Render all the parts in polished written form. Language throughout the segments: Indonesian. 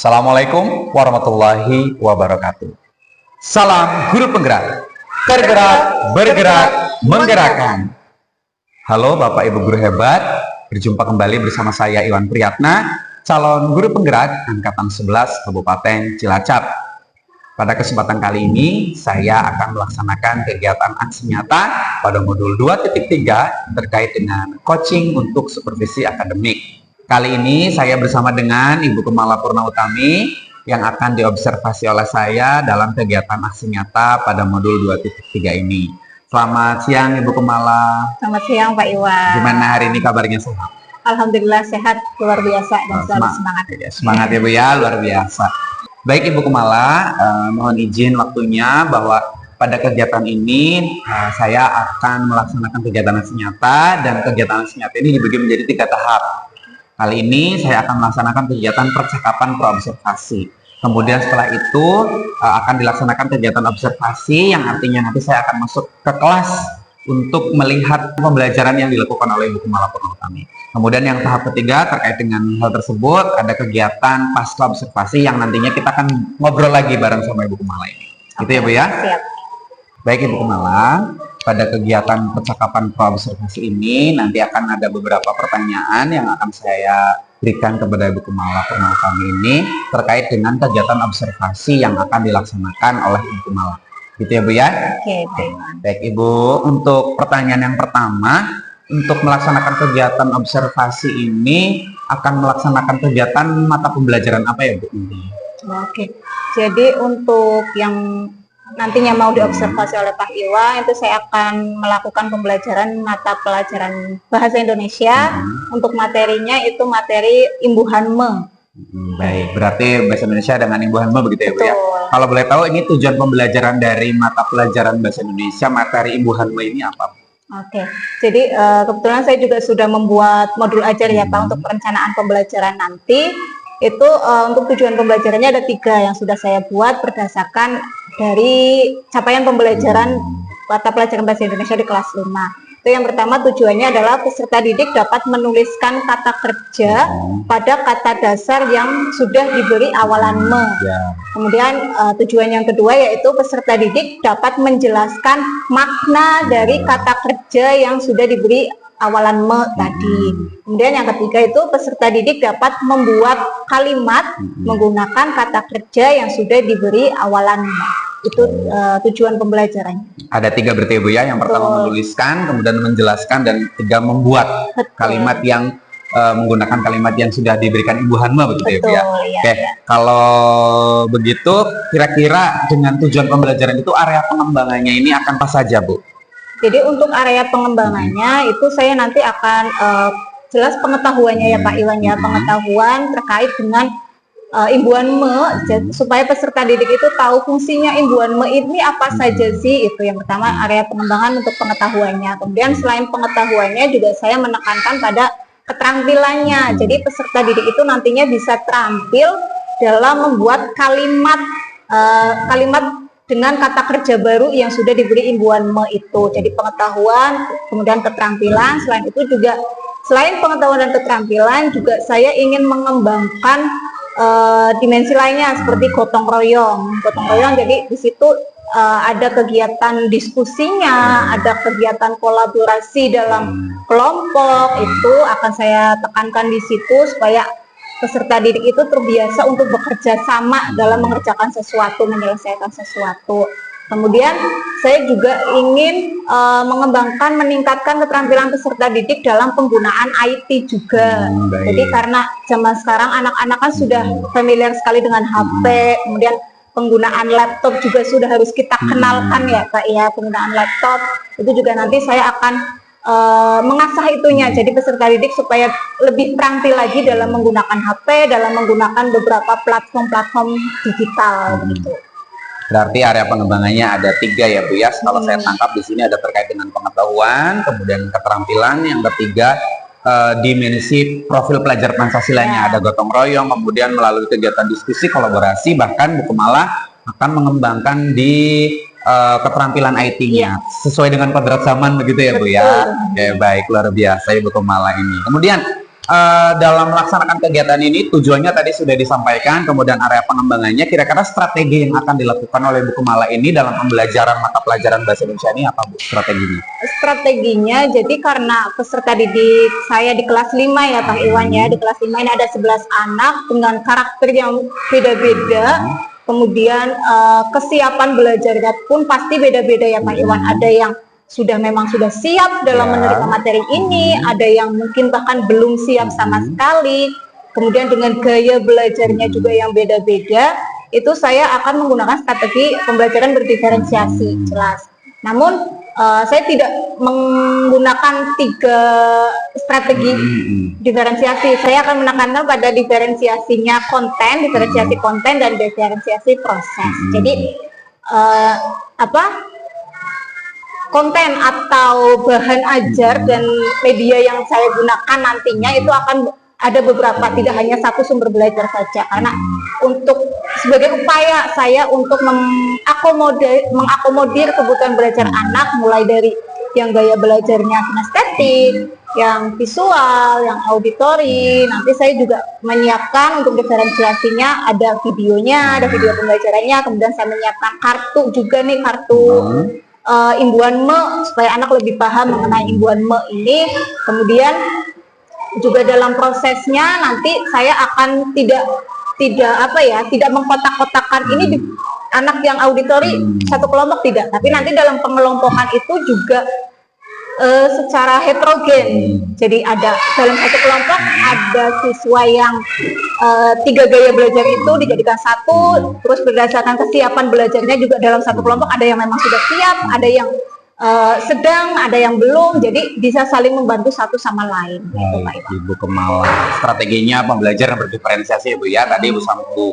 Assalamualaikum warahmatullahi wabarakatuh. Salam guru penggerak, tergerak, bergerak, menggerakkan. Halo Bapak Ibu guru hebat, berjumpa kembali bersama saya Iwan Priyatna, calon guru penggerak Angkatan 11 Kabupaten Cilacap. Pada kesempatan kali ini, saya akan melaksanakan kegiatan aksi nyata pada modul 2.3 terkait dengan coaching untuk supervisi akademik. Kali ini saya bersama dengan Ibu Kemala Purnautami yang akan diobservasi oleh saya dalam kegiatan aksi nyata pada modul 2.3 ini. Selamat siang Ibu Kemala. Selamat siang Pak Iwan. Gimana hari ini kabarnya, sehat? Alhamdulillah sehat, luar biasa dan selalu semangat. Semangat ya Bu ya, luar biasa. Baik Ibu Kemala, mohon izin waktunya bahwa pada kegiatan ini saya akan melaksanakan kegiatan aksi nyata, dan kegiatan aksi nyata ini dibagi menjadi 3 tahap. Kali ini saya akan melaksanakan kegiatan percakapan pro-observasi. Kemudian setelah itu akan dilaksanakan kegiatan observasi yang artinya nanti saya akan masuk ke kelas untuk melihat pembelajaran yang dilakukan oleh Ibu Kemala Purnautami. Kemudian yang tahap ketiga terkait dengan hal tersebut ada kegiatan pasca observasi yang nantinya kita akan ngobrol lagi bareng sama Ibu Kemala ini. Gitu ya Bu ya? Siap. Baik Ibu Kemala, pada kegiatan percakapan pro-observasi ini nanti akan ada beberapa pertanyaan yang akan saya berikan kepada Ibu Kemala Purnautami ini terkait dengan kegiatan observasi yang akan dilaksanakan oleh Ibu Kemala. Gitu ya Bu ya? Oke, baik. Baik Ibu, untuk pertanyaan yang pertama, untuk melaksanakan kegiatan observasi ini akan melaksanakan kegiatan mata pembelajaran apa ya Bu? Oke, jadi untuk yang nantinya mau diobservasi oleh Pak Iwa, itu saya akan melakukan pembelajaran mata pelajaran Bahasa Indonesia. Untuk materinya itu materi imbuhan me. Baik, berarti Bahasa Indonesia dengan imbuhan me begitu ya Bu ya? Betul. Kalau boleh tahu ini tujuan pembelajaran dari mata pelajaran Bahasa Indonesia materi imbuhan me ini apa? Oke, jadi kebetulan saya juga sudah membuat modul ajar ya Pak untuk perencanaan pembelajaran nanti. Itu untuk tujuan pembelajarannya ada 3 yang sudah saya buat berdasarkan dari capaian pembelajaran mata pelajaran Bahasa Indonesia di kelas 5. Itu yang pertama, tujuannya adalah peserta didik dapat menuliskan kata kerja pada kata dasar yang sudah diberi awalan me. Kemudian tujuan yang kedua yaitu peserta didik dapat menjelaskan makna dari kata kerja yang sudah diberi awalan me tadi. Kemudian yang ketiga itu peserta didik dapat membuat kalimat menggunakan kata kerja yang sudah diberi awalan me. Itu tujuan pembelajarannya. Ada 3 berarti Bu ya. Yang pertama menuliskan, kemudian menjelaskan, dan 3 membuat kalimat yang menggunakan kalimat yang sudah diberikan imbuhan me begitu ya Bu ya. Iya, Oke, iya. kalau begitu kira-kira dengan tujuan pembelajaran itu area pengembangannya ini akan apa saja Bu? Jadi untuk area pengembangannya itu saya nanti akan jelas pengetahuannya ya Pak Iwan ya, pengetahuan terkait dengan imbuhan me, supaya peserta didik itu tahu fungsinya imbuhan me ini apa saja sih. Itu yang pertama, area pengembangan untuk pengetahuannya. Kemudian selain pengetahuannya juga saya menekankan pada keterampilannya. Jadi peserta didik itu nantinya bisa terampil dalam membuat kalimat dengan kata kerja baru yang sudah diberi imbuhan me itu. Jadi pengetahuan, kemudian keterampilan. Selain itu juga, selain pengetahuan dan keterampilan, juga saya ingin mengembangkan dimensi lainnya seperti gotong royong. Gotong royong, jadi di situ ada kegiatan diskusinya, ada kegiatan kolaborasi dalam kelompok. Itu akan saya tekankan di situ supaya peserta didik itu terbiasa untuk bekerja sama dalam mengerjakan sesuatu, menyelesaikan sesuatu. Kemudian saya juga ingin mengembangkan, meningkatkan keterampilan peserta didik dalam penggunaan IT juga. Jadi karena zaman sekarang anak-anak kan sudah familiar sekali dengan HP, kemudian penggunaan laptop juga sudah harus kita kenalkan ya Kak ya, penggunaan laptop. Itu juga nanti saya akan mengasah itunya, jadi peserta didik supaya lebih terampil lagi dalam menggunakan HP, dalam menggunakan beberapa platform-platform digital begitu. Berarti area pengembangannya ada 3 ya Bu ya. Kalau saya tangkap di sini ada terkait dengan pengetahuan, kemudian keterampilan, yang ketiga dimensi profil pelajar Pancasilanya, ada gotong royong, kemudian melalui kegiatan diskusi, kolaborasi, bahkan Bu Kemala akan mengembangkan di keterampilan IT-nya sesuai dengan kodrat zaman begitu ya Bu ya. Oke, baik, luar biasa Ibu Kemala ini. Kemudian dalam melaksanakan kegiatan ini tujuannya tadi sudah disampaikan, kemudian area pengembangannya, kira-kira strategi yang akan dilakukan oleh Bu Kumala ini dalam pembelajaran mata pelajaran bahasa Indonesia ini apa Bu strateginya? Strateginya, jadi karena peserta didik saya di kelas 5 ya Pak Iwan ya, di kelas 5 ini ada 11 anak dengan karakter yang beda-beda, kemudian kesiapan belajarnya pun pasti beda-beda ya Pak Iwan. Ada yang memang sudah siap dalam menerima materi ini, ada yang mungkin bahkan belum siap sama sekali, kemudian dengan gaya belajarnya juga yang beda-beda. Itu saya akan menggunakan strategi pembelajaran berdiferensiasi, jelas. Namun saya tidak menggunakan 3 strategi diferensiasi. Saya akan menekankan pada diferensiasinya konten, diferensiasi konten dan diferensiasi proses. Jadi konten atau bahan ajar dan media yang saya gunakan nantinya itu akan ada beberapa, tidak hanya satu sumber belajar saja, karena untuk sebagai upaya saya untuk mengakomodir kebutuhan belajar anak, mulai dari yang gaya belajarnya kinestetik, yang visual, yang auditori. Nanti saya juga menyiapkan untuk diferensiasinya, ada videonya, ada video pembelajarannya, kemudian saya menyiapkan kartu juga nih, kartu imbuhan me, supaya anak lebih paham mengenai imbuhan me ini. Kemudian juga dalam prosesnya nanti saya akan tidak mengkotak-kotakan ini anak yang auditori satu kelompok, tidak, tapi nanti dalam pengelompokan itu juga secara heterogen. Jadi ada dalam satu kelompok ada siswa yang 3 gaya belajar itu dijadikan satu, terus berdasarkan kesiapan belajarnya juga dalam satu kelompok ada yang memang sudah siap, ada yang sedang, ada yang belum, jadi bisa saling membantu satu sama lain. Ibu Kumala, strateginya pembelajaran berdiferensiasi Bu ya. Tadi Bu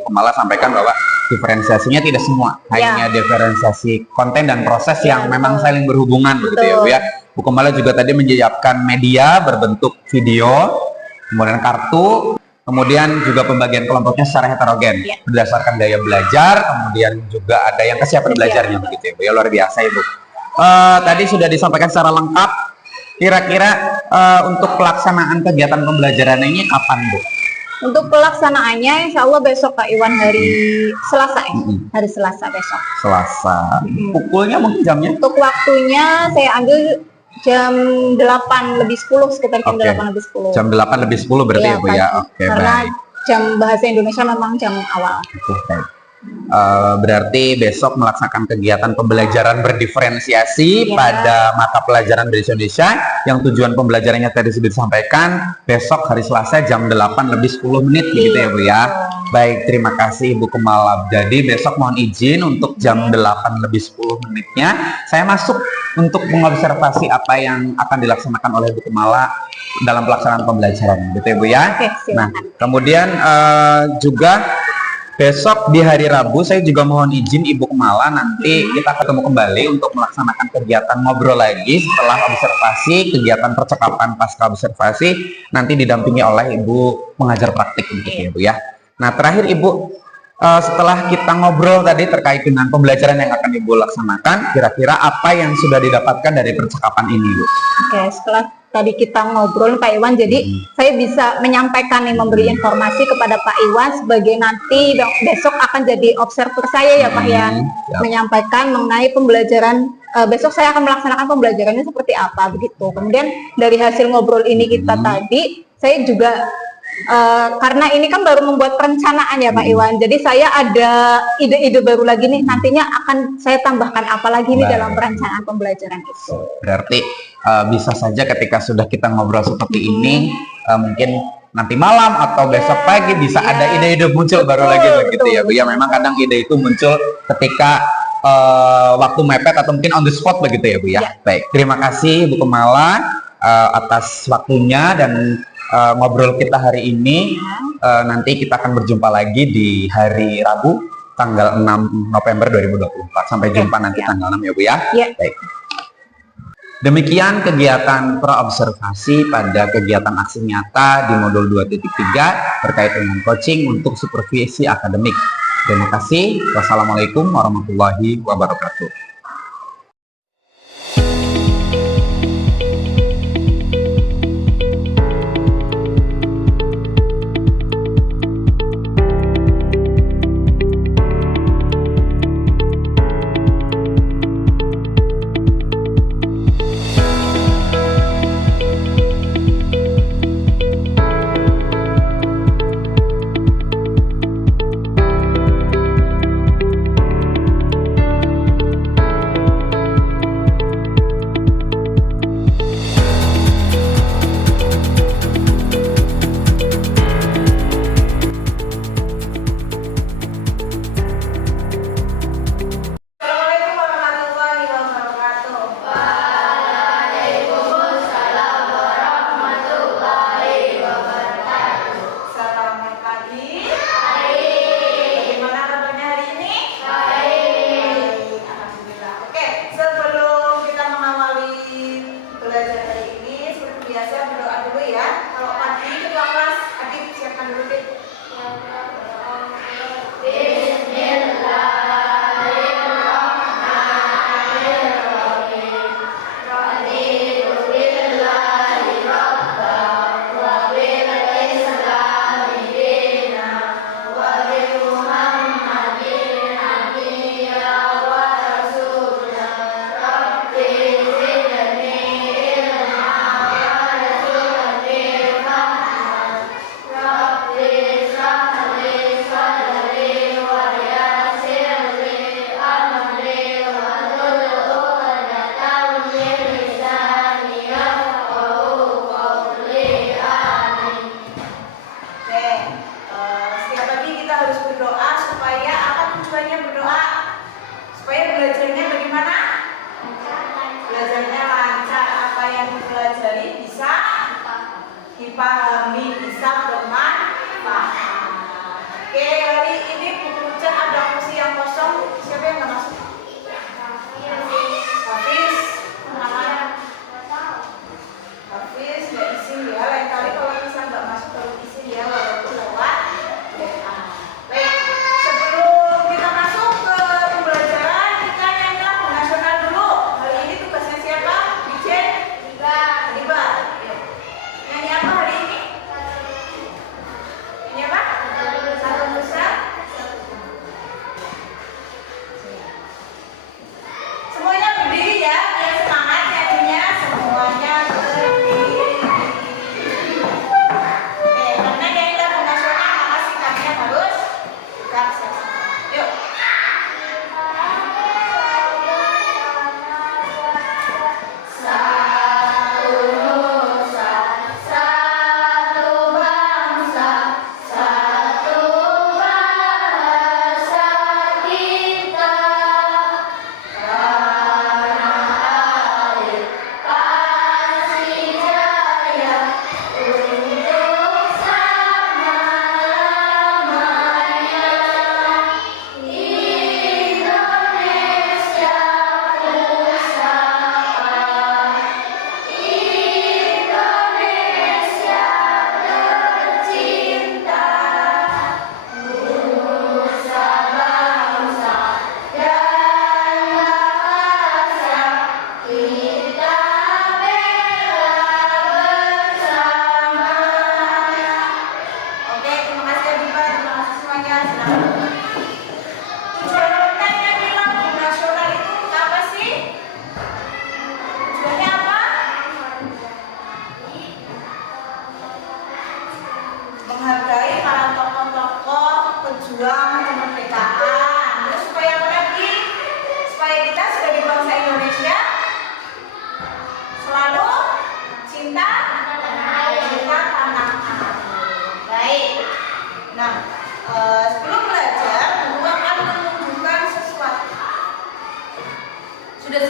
Kumala sampaikan bahwa diferensiasinya tidak semua, hanya diferensiasi konten dan proses yang memang saling berhubungan begitu ya Bu ya. Bu Kumala juga tadi menyiapkan media berbentuk video, kemudian kartu, kemudian juga pembagian kelompoknya secara heterogen berdasarkan daya belajar, kemudian juga ada yang kesiapan belajarnya begitu ya Bu ya. Luar biasa Ibu. Tadi sudah disampaikan secara lengkap. Kira-kira untuk pelaksanaan kegiatan pembelajaran ini kapan Bu? Untuk pelaksanaannya insya Allah besok Pak Iwan, hari Selasa ya, hari Selasa besok. Selasa. Pukulnya mungkin jamnya? Untuk waktunya saya ambil jam 8 lebih 10, sekitar jam 8 lebih 10. Jam 8 lebih 10 berarti ya Bu ya? Karena jam bahasa Indonesia memang jam awal. Baik. Berarti besok melaksanakan kegiatan pembelajaran berdiferensiasi pada mata pelajaran bahasa Indonesia yang tujuan pembelajarannya tadi sudah disampaikan. Besok hari Selasa jam 8 lebih 10 menit begitu ya Bu ya. Baik, terima kasih Ibu Kumala. Jadi besok mohon izin untuk jam 8 lebih 10 menitnya saya masuk untuk mengobservasi apa yang akan dilaksanakan oleh Ibu Kumala dalam pelaksanaan pembelajaran gitu ya Bu ya. Nah, kemudian juga besok di hari Rabu saya juga mohon izin Ibu Kumala, nanti kita ketemu kembali untuk melaksanakan kegiatan ngobrol lagi setelah observasi, kegiatan percakapan pasca observasi, nanti didampingi oleh Ibu pengajar praktik gitu ya Bu ya. Nah terakhir Ibu, setelah kita ngobrol tadi terkait dengan pembelajaran yang akan Ibu laksanakan, kira-kira apa yang sudah didapatkan dari percakapan ini Bu? Oke, setelah tadi kita ngobrol Pak Iwan, jadi saya bisa menyampaikan nih, memberi informasi kepada Pak Iwan sebagai nanti besok akan jadi observer saya ya Pak ya, menyampaikan mengenai pembelajaran. Besok saya akan melaksanakan pembelajarannya seperti apa begitu. Kemudian dari hasil ngobrol ini kita tadi, saya juga karena ini kan baru membuat perencanaan ya Pak Iwan, jadi saya ada ide-ide baru lagi nih, nantinya akan saya tambahkan apa lagi nih dalam perencanaan pembelajaran itu. Berarti bisa saja ketika sudah kita ngobrol seperti ini, mungkin nanti malam atau besok pagi bisa ada ide-ide muncul baru lagi begitu ya Bu ya. Memang kadang ide itu muncul ketika waktu mepet atau mungkin on the spot begitu ya Bu ya. Baik, terima kasih Bu Kumala atas waktunya dan ngobrol kita hari ini. Nanti kita akan berjumpa lagi di hari Rabu tanggal 6 November 2024. Sampai jumpa nanti tanggal 6 ya Bu ya. Baik. Demikian kegiatan praobservasi pada kegiatan aksi nyata di modul 2.3 terkait dengan coaching untuk supervisi akademik. Terima kasih. Wassalamualaikum warahmatullahi wabarakatuh.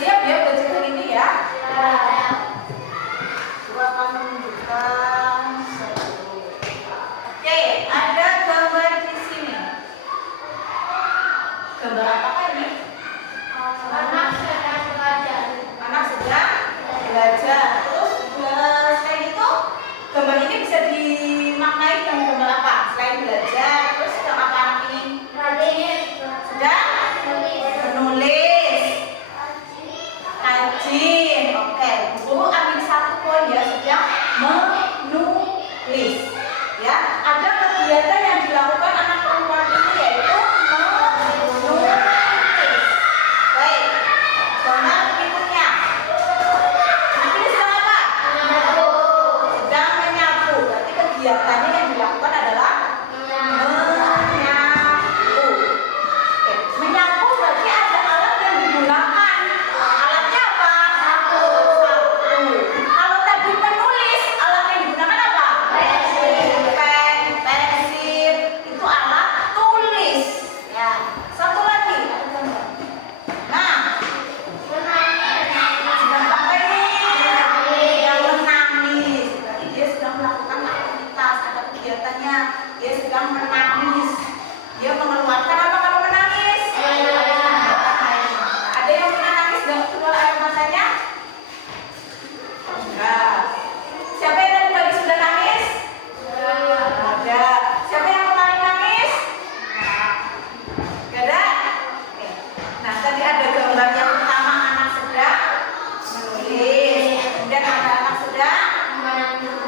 siap ya belajar hari ini ya? Coba akan menunjukkan satu. Oke, ada gambar di sini. Gambar apa ini? Anak sedang belajar. Anak sedang belajar. Terus selain itu, gambar ini bisa dimaknai dengan gambar apa? Selain belajar, terus sedang apa anak ini? Sedang menulis. Rajin. Oke, guru ambil satu poin ya, sedang menulis. Ya, ada kegiatan yang dilakukan anak perempuan ini yaitu menulis. Baik, gambar berikutnya. Ini sedang apa? Sedang menyapu. Berarti kegiatannya yang dilakukan adalah menyapu. Oke, menyapu berarti ada alat yang digunakan. Alatnya apa? Sapu. Kalau tadi menulis, alat yang digunakan apa? Pen, pensil, itu alat tulis. Ya, satu lagi ada gambar. Nah, sedang apa ini? Yang menangis. Berarti dia sedang melakukan aktivitas, ada kegiatannya. Dia sedang menangis. Dia mengeluarkan apa kalau menangis? Ada yang pernah nangis dan keluar air matanya? Enggak. Siapa yang tadi pagi sudah nangis? Ada. Siapa yang kemarin nangis? Gak ada? Oke. Nah, tadi ada gambar yang pertama anak sedang menulis. Kemudian ada anak sedang menyapu.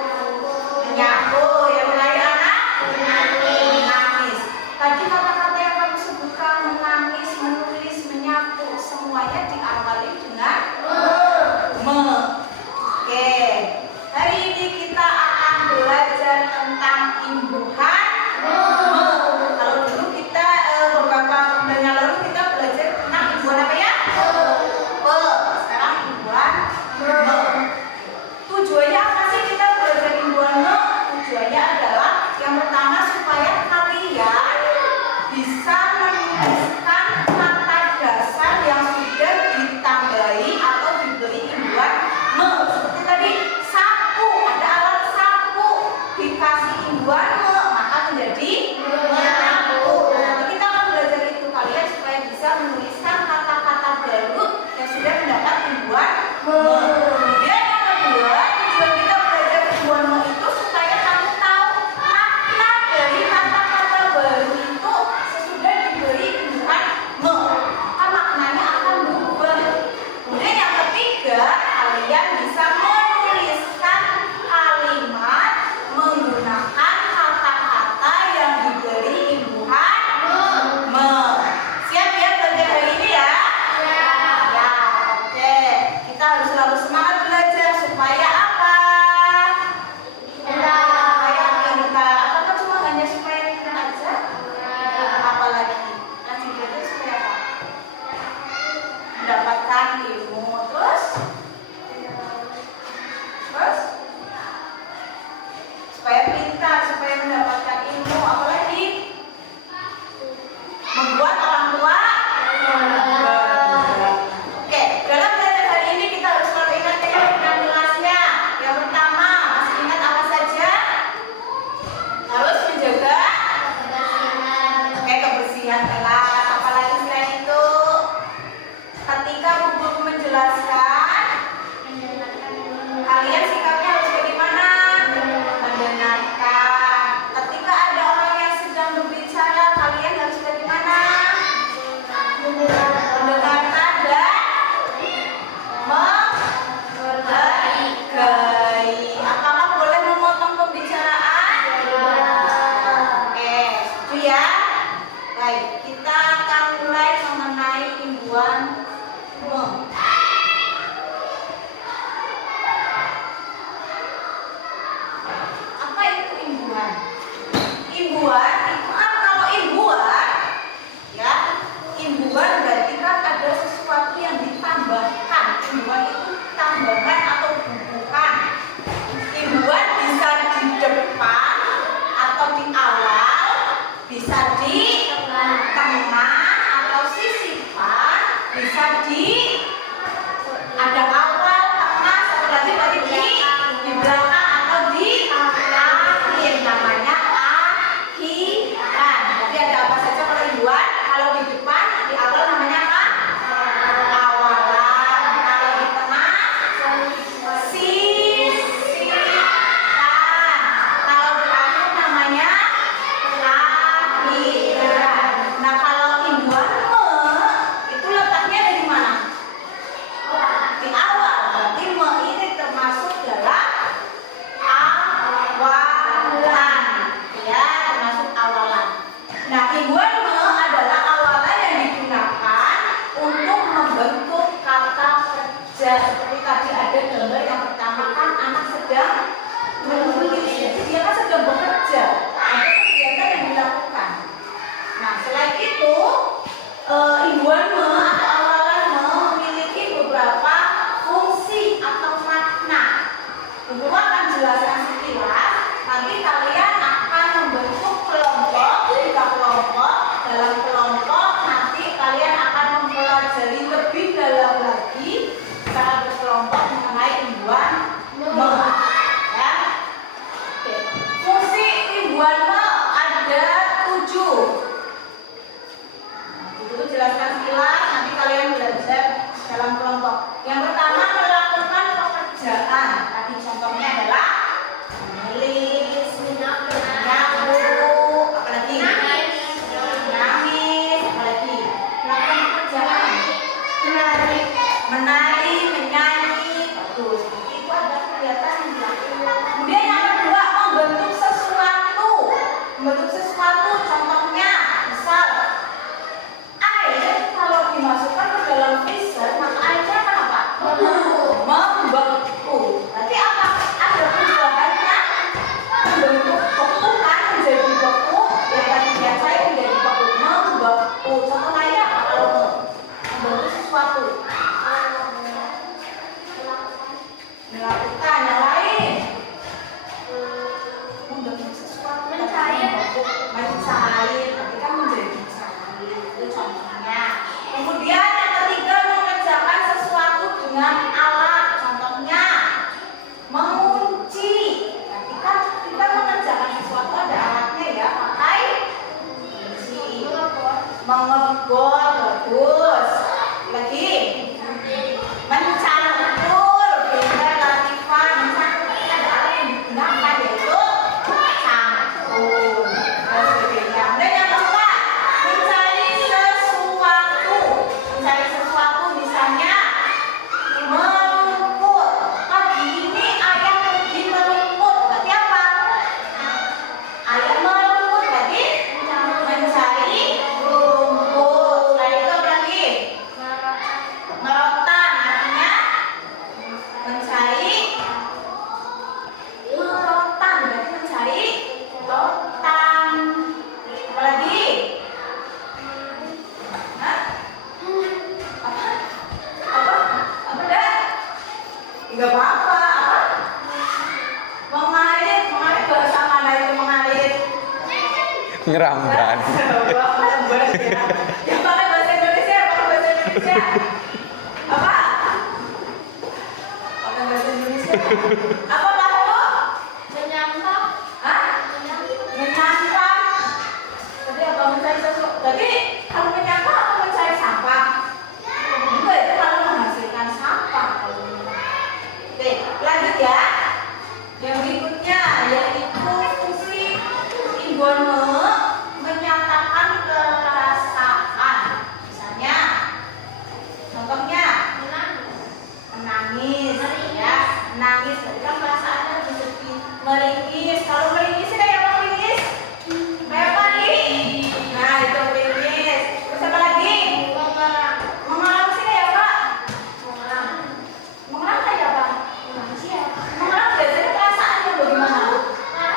Yang lain anak menangis. Tadi kata-kata yang kamu sebutkan menangis, menulis, menyapu, semuanya diawali dengan ada seperti tadi ada gambar yang pertama kan anak sedang menulis, jadi dia kan sedang bekerja, ada kegiatan yang dilakukan. Nah selain itu imbuhan me atau awalan me memiliki beberapa fungsi atau makna. Ibu akan jelaskan sekilas. Nanti kalian akan membentuk kelompok, 3 kelompok. Dalam kelompok nanti kalian akan mempelajari lebih dalam lagi secara berkelompok mengenai imbuhan me. Ya. Oke. Fungsi imbuhan me ada 7. Itu jelaskan sekilas, nanti kalian belajar dalam kelompok. Yang pertama melakukan pekerjaan. Tadi contohnya adalah menulis, menyapu, apalagi menangis, apalagi melakukan pekerjaan, menari, menyanyi, bagus. Itu ada kegiatan yang dilakukan. Kemudian yang kedua membentuk sesuatu, contohnya misal air kalau dimasukkan ke dalam freezer maka airnya akan apa? Membeku. Berarti apa? Ada perubahannya membentuk beku kan menjadi beku yang tadinya cair menjadi beku, membeku. Contoh lainnya apa kalau membentuk sesuatu? Melakukan yang lain. Membentuk sesuatu mencair, berarti kan menjadi cair. Itu contohnya. Kemudian yang ketiga mengerjakan sesuatu dengan alat. Contohnya mengunci. Berarti kan kita mengerjakan sesuatu ada alatnya ya, pakai kunci. Mengebor, bagus. Lagi mencampur, beda latifan. Mencampur ada alat yang digunakan yaitu campur dan sebagainya. Dan yang keempat mencari sesuatu misalnya merumput. Pagi ini ayah pergi merumput, berarti apa? Ayah merumput berarti mencari rumput. Selain itu apa lagi? Merotan artinya mencari rotan, berarti mencari rotan. Apalagi? Hah? Apa dah? Enggak apa-apa. Apa? Mengalir bahasa mana itu mengalir? Ngeramban. Yang pakai bahasa Indonesia, apa? Pakai bahasa Indonesia. Apa lalu? Hah? Menyampah. Tadi apa mencari sesuatu? Tadi kalau menyampah atau mencari sampah? Enggak, itu kalau menghasilkan sampah. Oke, lanjut ya. Yang berikutnya yaitu fungsi imbuhan me menyatakan perasaan. Misalnya, contohnya menangis, ya, menangis. Berarti kan perasaannya seperti meringis. Kalau meringis kayak apa meringis? Kayak apa nih? Nah itu meringis. Terus apa lagi? Mengarang sih kayak apa? Mengarang kayak apa? Mengarang biasanya perasaannya bagaimana? Hah?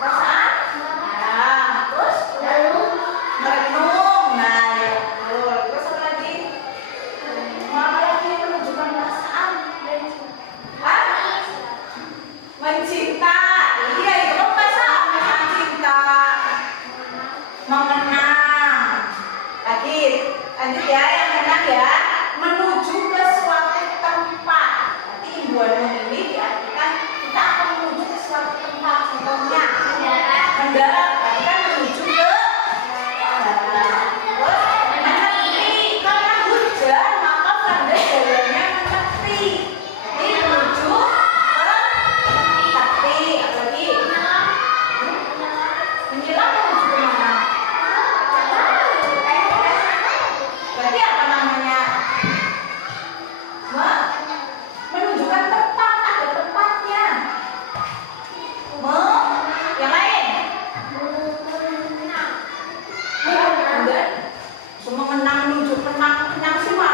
Perasaan? Marah. Terus? Merenung. Nah ya betul. Terus apa lagi? Apa lagi yang menunjukkan perasaan? Hah? Mencinta. Iya itu kan perasaan. Mencinta. Mengenang. Lagi lanjut ya, yang mengenang ya. Menuju ke suatu tempat. Berarti imbuhan ini diartikan kita akan menuju ke suatu tempat. Contohnya mendarat. Berarti kan menuju ke darat. Terus menepi. Karena hujan maka pandai jalannya menepi. Jadi menuju ke tepi. Apalagi menjelang menuju ke mana? Berarti apa namanya? Menunjukkan tempat, ada tempatnya. Yang lain? Enggak. Semua menang menuju menang sih mah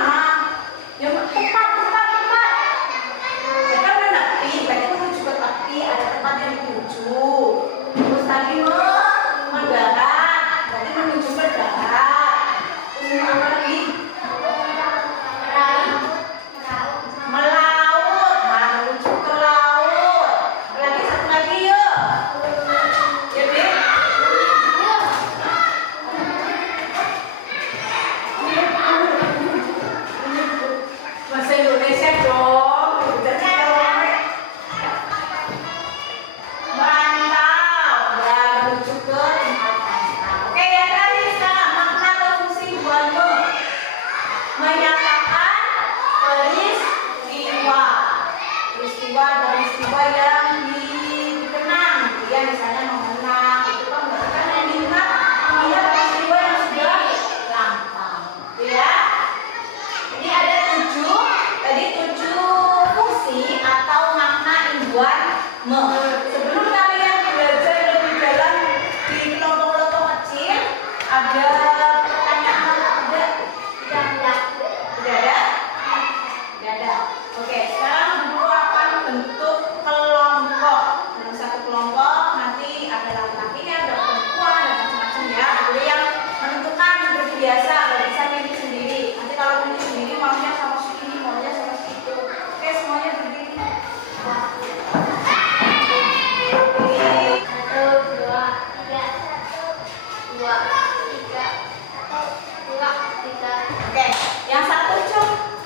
Oke, yang satu cung.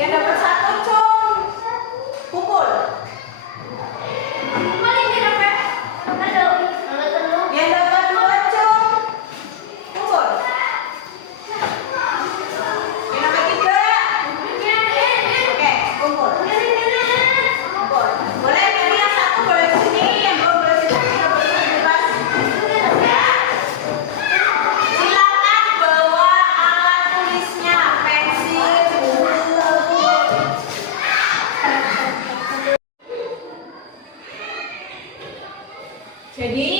Yang dapat satu cung. Kumpul. Yang dapat dua cung. Kumpul. Yang dapat tiga. Oke, kumpul. Kumpul. Boleh tadi yang satu boleh di sini, yang dua boleh di sini, yang boleh bebas. Ya. Silakan bawa alat tulisnya, pensil, buku. Jadi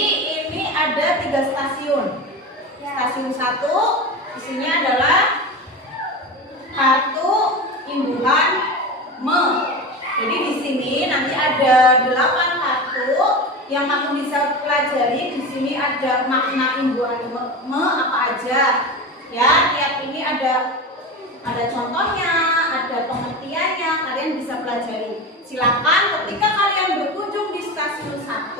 ini ada 3 stasiun. Stasiun 1 isinya adalah kartu imbuhan me. Jadi di sini nanti ada 8 kartu yang kamu bisa pelajari. Di sini ada makna imbuhan me apa aja. Ya, tiap ini ada contohnya, ada pengertiannya, kalian bisa pelajari. Silakan ketika kalian berkunjung di stasiun 1,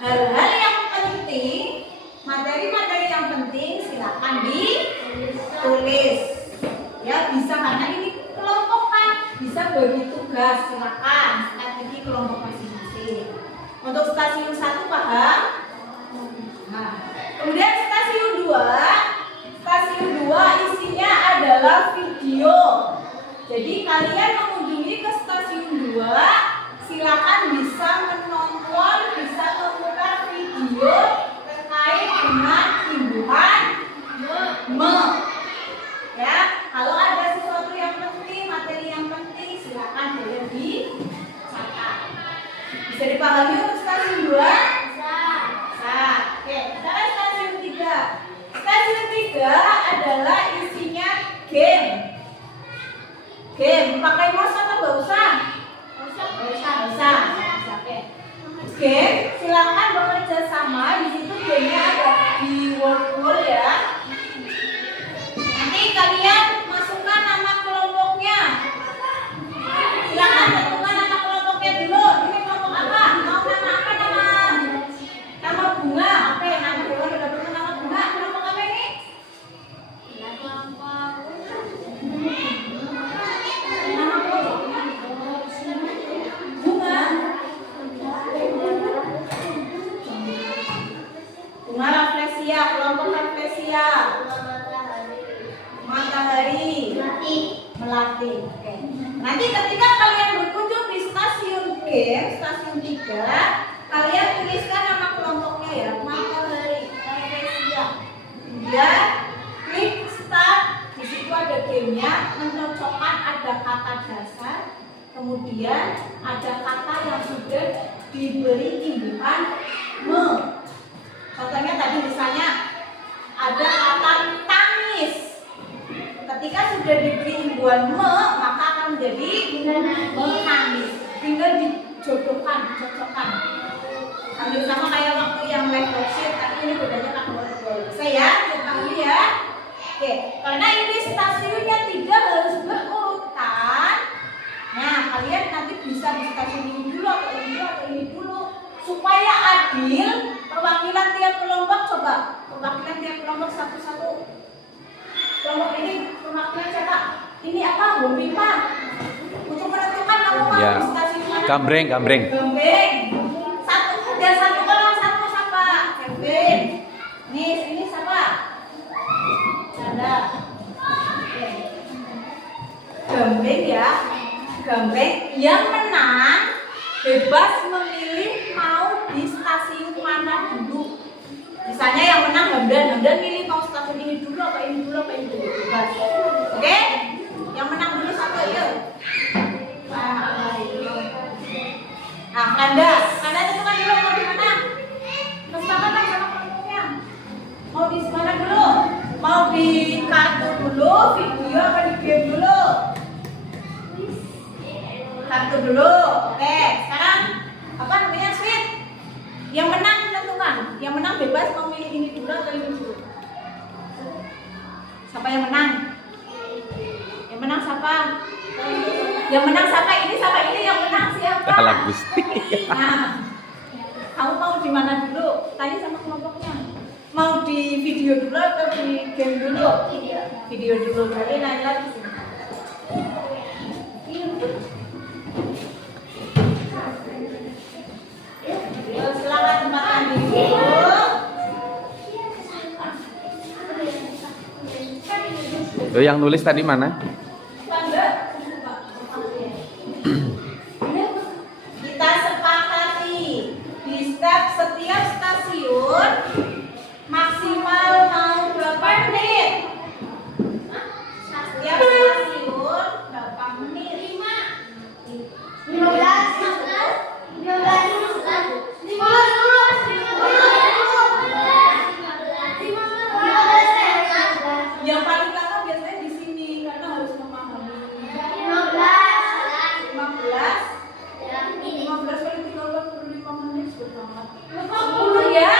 hal-hal yang penting, materi-materi yang penting silakan ditulis. Ya, bisa karena ini kelompokan, bisa bagi tugas, silakan strategi kelompok masing-masing. Untuk stasiun 1 paham? Nah, kemudian stasiun 2 isinya adalah video. Jadi kalian mengunjungi ke stasiun 2, silakan bisa menonton, bisa memutar video terkait dengan imbuhan me. Ya, kalau ada sesuatu yang penting, materi yang penting, silakan boleh dicatat. Bisa dipahami untuk stasiun 2? Bisa. Oke, sekarang stasiun 3. Stasiun 3 adalah isinya game. Game, pakai mouse atau nggak usah? Nggak usah. Oke. Game, silakan bekerja sama. Di situ gamenya ada di word ya. Nanti kalian masukkan nama kelompoknya. Silakan tentukan nama kelompoknya dulu. Ini kelompok apa? Mau nama apa? Nama bunga. Oke, nama bunga sudah tentu nama bunga. Kelompok apa ini? Nama kelompoknya bunga. Bunga rafflesia, kelompok rafflesia. Matahari. Melati. Oke. Nanti ketika kalian berkunjung di stasiun game, stasiun 3, kalian tuliskan nama kelompoknya ya. Matahari, rafflesia. Kemudian klik start. Di situ ada gamenya, mencocokkan ada kata dasar. Kemudian ada kata yang sudah diberi imbuhan me. Contohnya tadi misalnya ada kata tangis. Ketika sudah diberi imbuhan me, maka akan menjadi menangis. Tinggal dijodohkan, dicocokkan. Hampir sama kayak waktu yang live worksheet, tapi ini bedanya kategori. Bisa ya, dipahami ya. Oke, karena ini stasiunnya tidak harus berurutan. Nah, kalian nanti bisa di stasiun ini dulu atau ini dulu atau ini dulu supaya adil. Perwakilan tiap kelompok, coba perwakilan tiap kelompok satu-satu. Kelompok ini perwakilan siapa? Ini apa? Bumipa. Untuk menentukan kamu mau Ya. di stasiun mana? Gambreng. Gambreng. Satu dan satu orang satu siapa? Gambreng. Nih, ini siapa? Ada. Oke. Gambreng ya. Gambreng yang menang bebas memilih mau di stasiun mana dulu. Misalnya yang menang Hamdan milih mau stasiun ini dulu apa ini dulu apa ini dulu, bebas. Oke? Yang menang dulu satu ayo. Nah, Kanda tentukan dulu mau di mana? Kesepakatan sama kelompoknya. Mau di mana dulu? Mau di kartu dulu, video apa di game dulu? Kartu dulu. Oke, sekarang apa namanya sweet? Yang menang tentukan. Yang menang bebas mau milih ini dulu atau ini dulu. Siapa yang menang? Yang menang siapa? Yang menang siapa? Ini siapa? Ini yang menang siapa? Kalah Gusti. Nah, kamu mau di mana dulu? Tanya sama kelompoknya. Mau di video dulu atau di game dulu? Video dulu. Berarti Naila di sini. Selamat tempatkan diri dulu. Yang nulis tadi mana? Kita sepakati di setiap stasiun maksimal mau berapa menit? Setiap stasiun berapa menit? 15. Yang paling lama biasanya di sini karena harus memahami. 15 kali 35 menit sudah banget. 10 ya?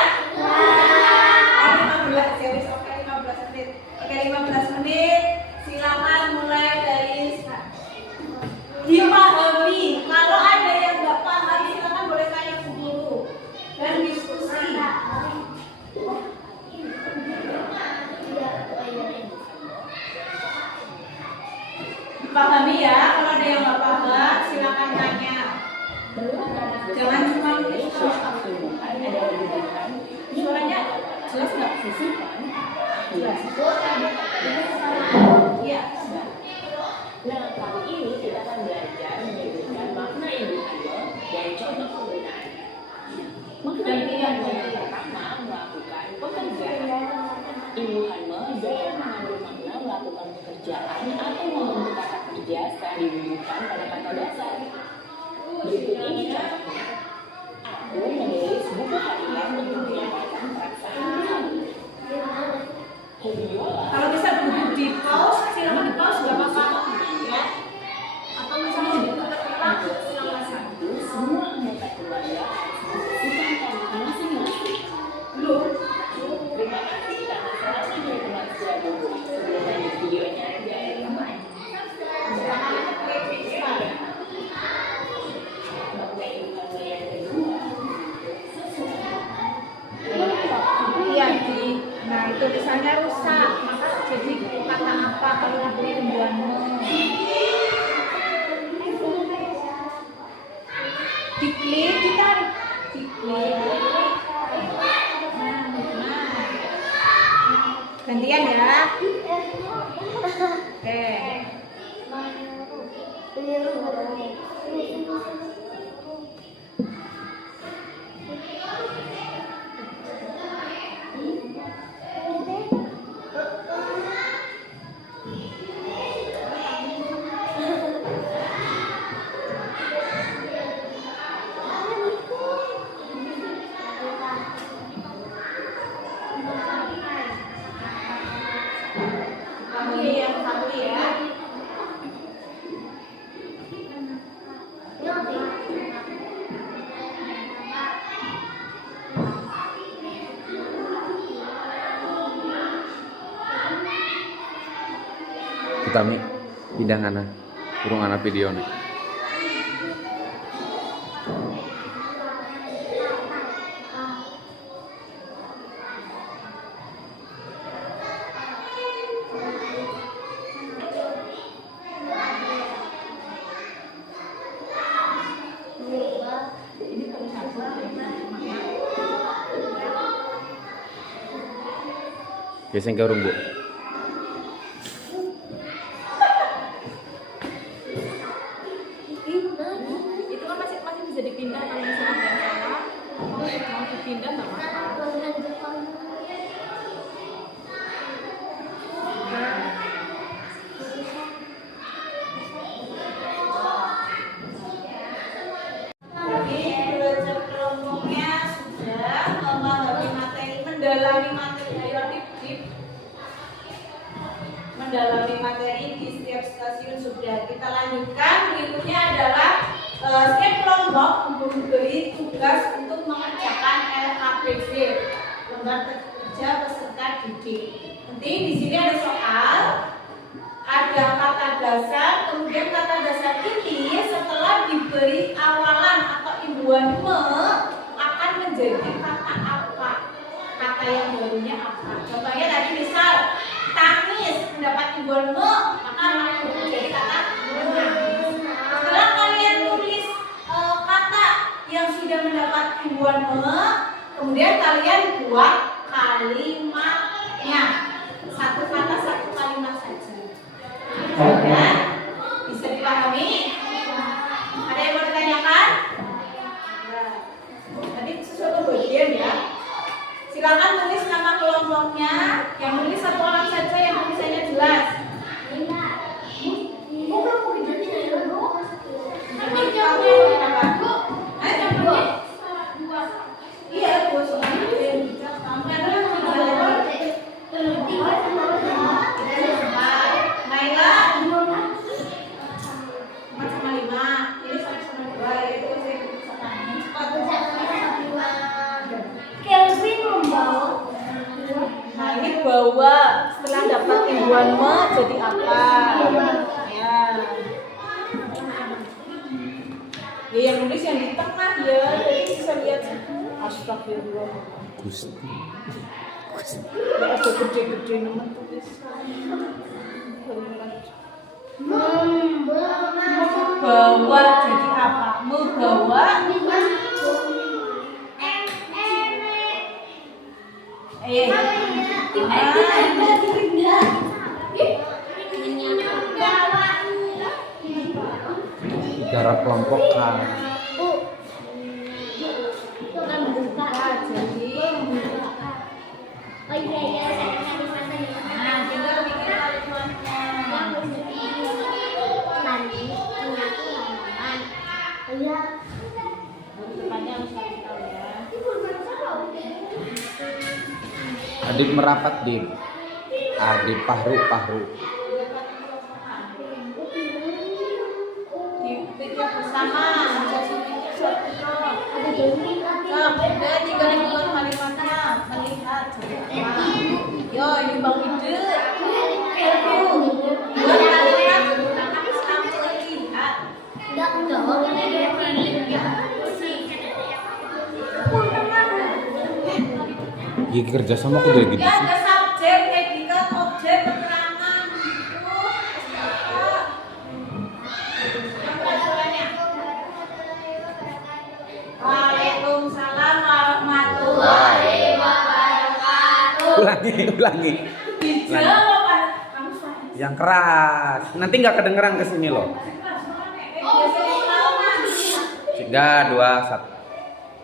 15 ya wis, oke 15 menit. Oke 15 menit. Silakan mulai dari dipahami. Kalau ada yang nggak paham silakan boleh tanya ke guru dan diskusi. Pahami ya, kalau ada yang nggak paham silakan tanya. Jangan cuma suaranya jelas nggak? Jelas. Iya. Nah, kali ini kita akan belajar menyebutkan makna ibu hamil dan contoh penggunaannya. Makna ibu hamil yang pertama melakukan pekerjaan. Ibu hamil dapat mengandung makna melakukan pekerjaan atau membentuk kata kerja setelah dihubungkan pada kata dasar. Berikut ini contohnya. Aku menulis buku harian untuk menyampaikan perasaan kami. Hobi Yola. Kalau bisa duduk di pause, silakan di pause nggak apa-apa ya. Atau misalnya diputar ulang, silakan. Semua anggota keluarga harus membersihkan kamar masing-masing. Belum. Terima kasih karena selalu berteman setelah dulu. Sebelum lanjut videonya, jangan lupa yang kedua. Iya di, nah itu misalnya rusak, maka jadi kata apa kalau diberi imbuhanmu? Diklik, ditarik, diklik. Gantian ya. Oke. Kamu yang satu ya. Kita pindah anak, kurung anak video nih. Biasanya kurung bu. Itu kan masih bisa dipindah kalau misalnya ada yang salah. Mau dipindah nggak apa-apa. Jadi belajar kelompoknya sudah memahami materi, mendalami materi, ayo tip mendalami materi di setiap stasiun sudah. Kita lanjutkan, berikutnya adalah setiap kelompok memberi tugas untuk mengerjakan LKPD, lembar kerja peserta didik. Nanti di sini ada soal, ada kata dasar, kemudian kata dasar ini setelah diberi awalan atau imbuhan me akan menjadi kata apa? Kata kata yang barunya apa? Contohnya tadi misal tangis mendapat imbuhan me, maka langsung jadi kata menangis. Setelah kalian tulis kata yang sudah mendapat imbuhan me, kemudian kalian buat kalimatnya. Satu kata satu kalimat saja. Ya, bisa dipahami? Ada yang mau ditanyakan? Tadi sesuatu bagian ya. Silakan tulis nama kelompoknya. Yang menulis satu orang saja yang tulisannya jelas. Iya, dua soal. Naila 4 sama 5. Ini 1 sama 2. Itu Kelvin membawa. nah ini bawa setelah dapat imbuhan me jadi apa? Ya. Ya yang nulis yang di tengah ya, jadi bisa lihat. Astagfirullah. Gusti. Ya ada gede-gede nomor tulisan. Bawa jadi apa? Membawa. Cara kelompokan. Oh iya iya, saya kalimatnya di tengah. Nah, tinggal bikin kalimatnya. Nanti menyatu lamaran. Iya. Depannya harus kasih tahu ya. Adip merapat, Dip. Adip pahru. Titik yang bersama. Ada gaming tapi. Udah tinggal buat kalimatnya. Melihat jadi apa? Yo, ini Bang Ide. Buat kalimat menggunakan sampai lihat. Enggak. Ya kerja sama aku udah gitu Ya sih. ada subjek, predikat, objek, keterangan gitu. Waalaikumsalam warahmatullahi wabarakatuh. Ulangi. Dijawab kamu suara. Yang keras. Nanti nggak kedengeran ke sini loh. Biasanya tahu nanti. 3, 2, 1.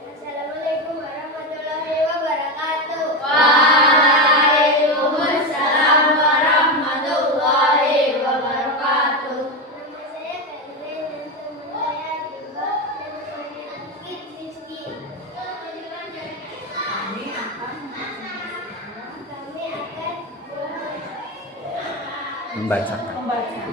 Assalamualaikum warahmatullahi wabarakatuh. Waalaikumsalam warahmatullahi wabarakatuh. Nama saya Kevin dan teman saya juga dan saya Rizky. Kami akan Membacakan. membacakan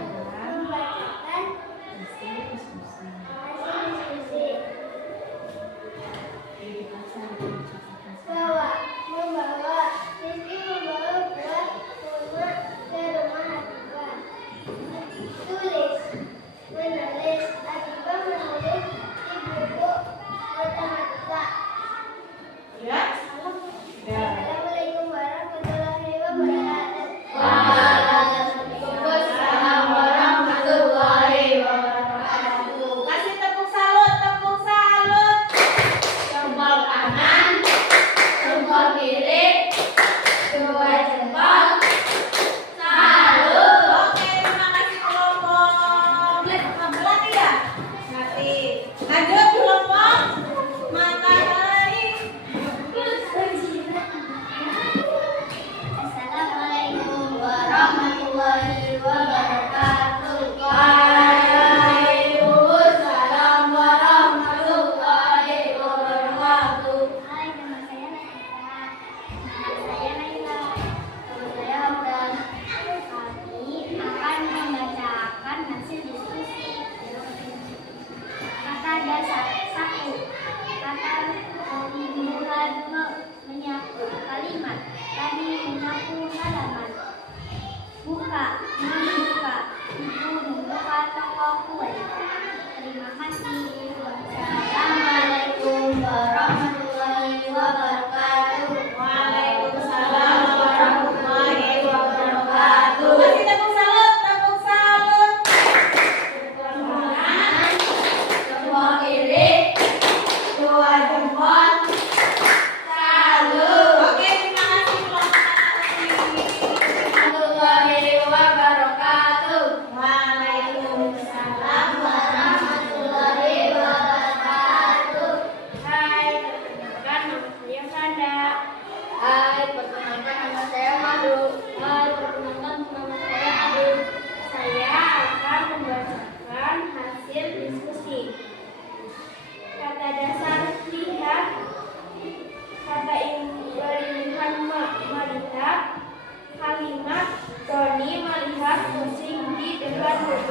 membawa Rizky membawa buah kurma ke rumah Atiba. Tulis, menulis, Atiba menulis di buku matematika. Ya. Assalamualaikum warahmatullahi wabarakatuh. Waalaikumsalam warahmatullahi wabarakatuh. Kasih tepuk salut, tepuk salut. Jempol kanan, jempol kiri, dua jempol. Salut. Oke, terima kasih kelompok. Berarti ya? Berarti. Lanjut kelompok matahari. Assalamualaikum warahmatullahi wabarakatuh. Waalaikumsalam warahmatullahi wabarakatuh. Hai, nama saya Naila. Nama saya Naila. Nama saya Hamdan. Kami akan membacakan hasil diskusi. Kata dasar 1. Kata pembukaan menyapu kalimat. Tadi menyapu halaman. Buka, membuka, ibu membuka toko kue. Terima kasih. Wassalamualaikum warahmatullahi wabarakatuh. Waalaikumsalam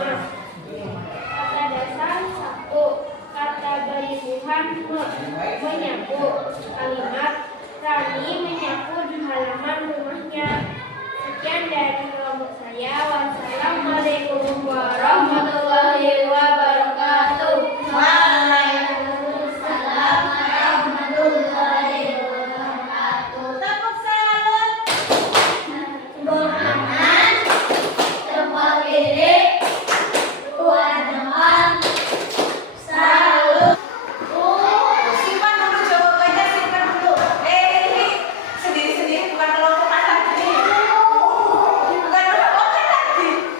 Kata dasar satu. Kata gayungan menyapu. Kalimat Rani menyapu di halaman rumahnya. Sekian dari kelompok saya. Wassalamualaikum warahmatullahi wabarakatuh. Waalaikumsalam warahmatullahi wabarakatuh. Tepuk salut. Berkenan, tempat diri, tuan teman, salut. Simpan dulu jawabannya, simpan dulu. Ini sendiri-sendiri bukan kelompokan lagi. Bukan kelompokan lagi.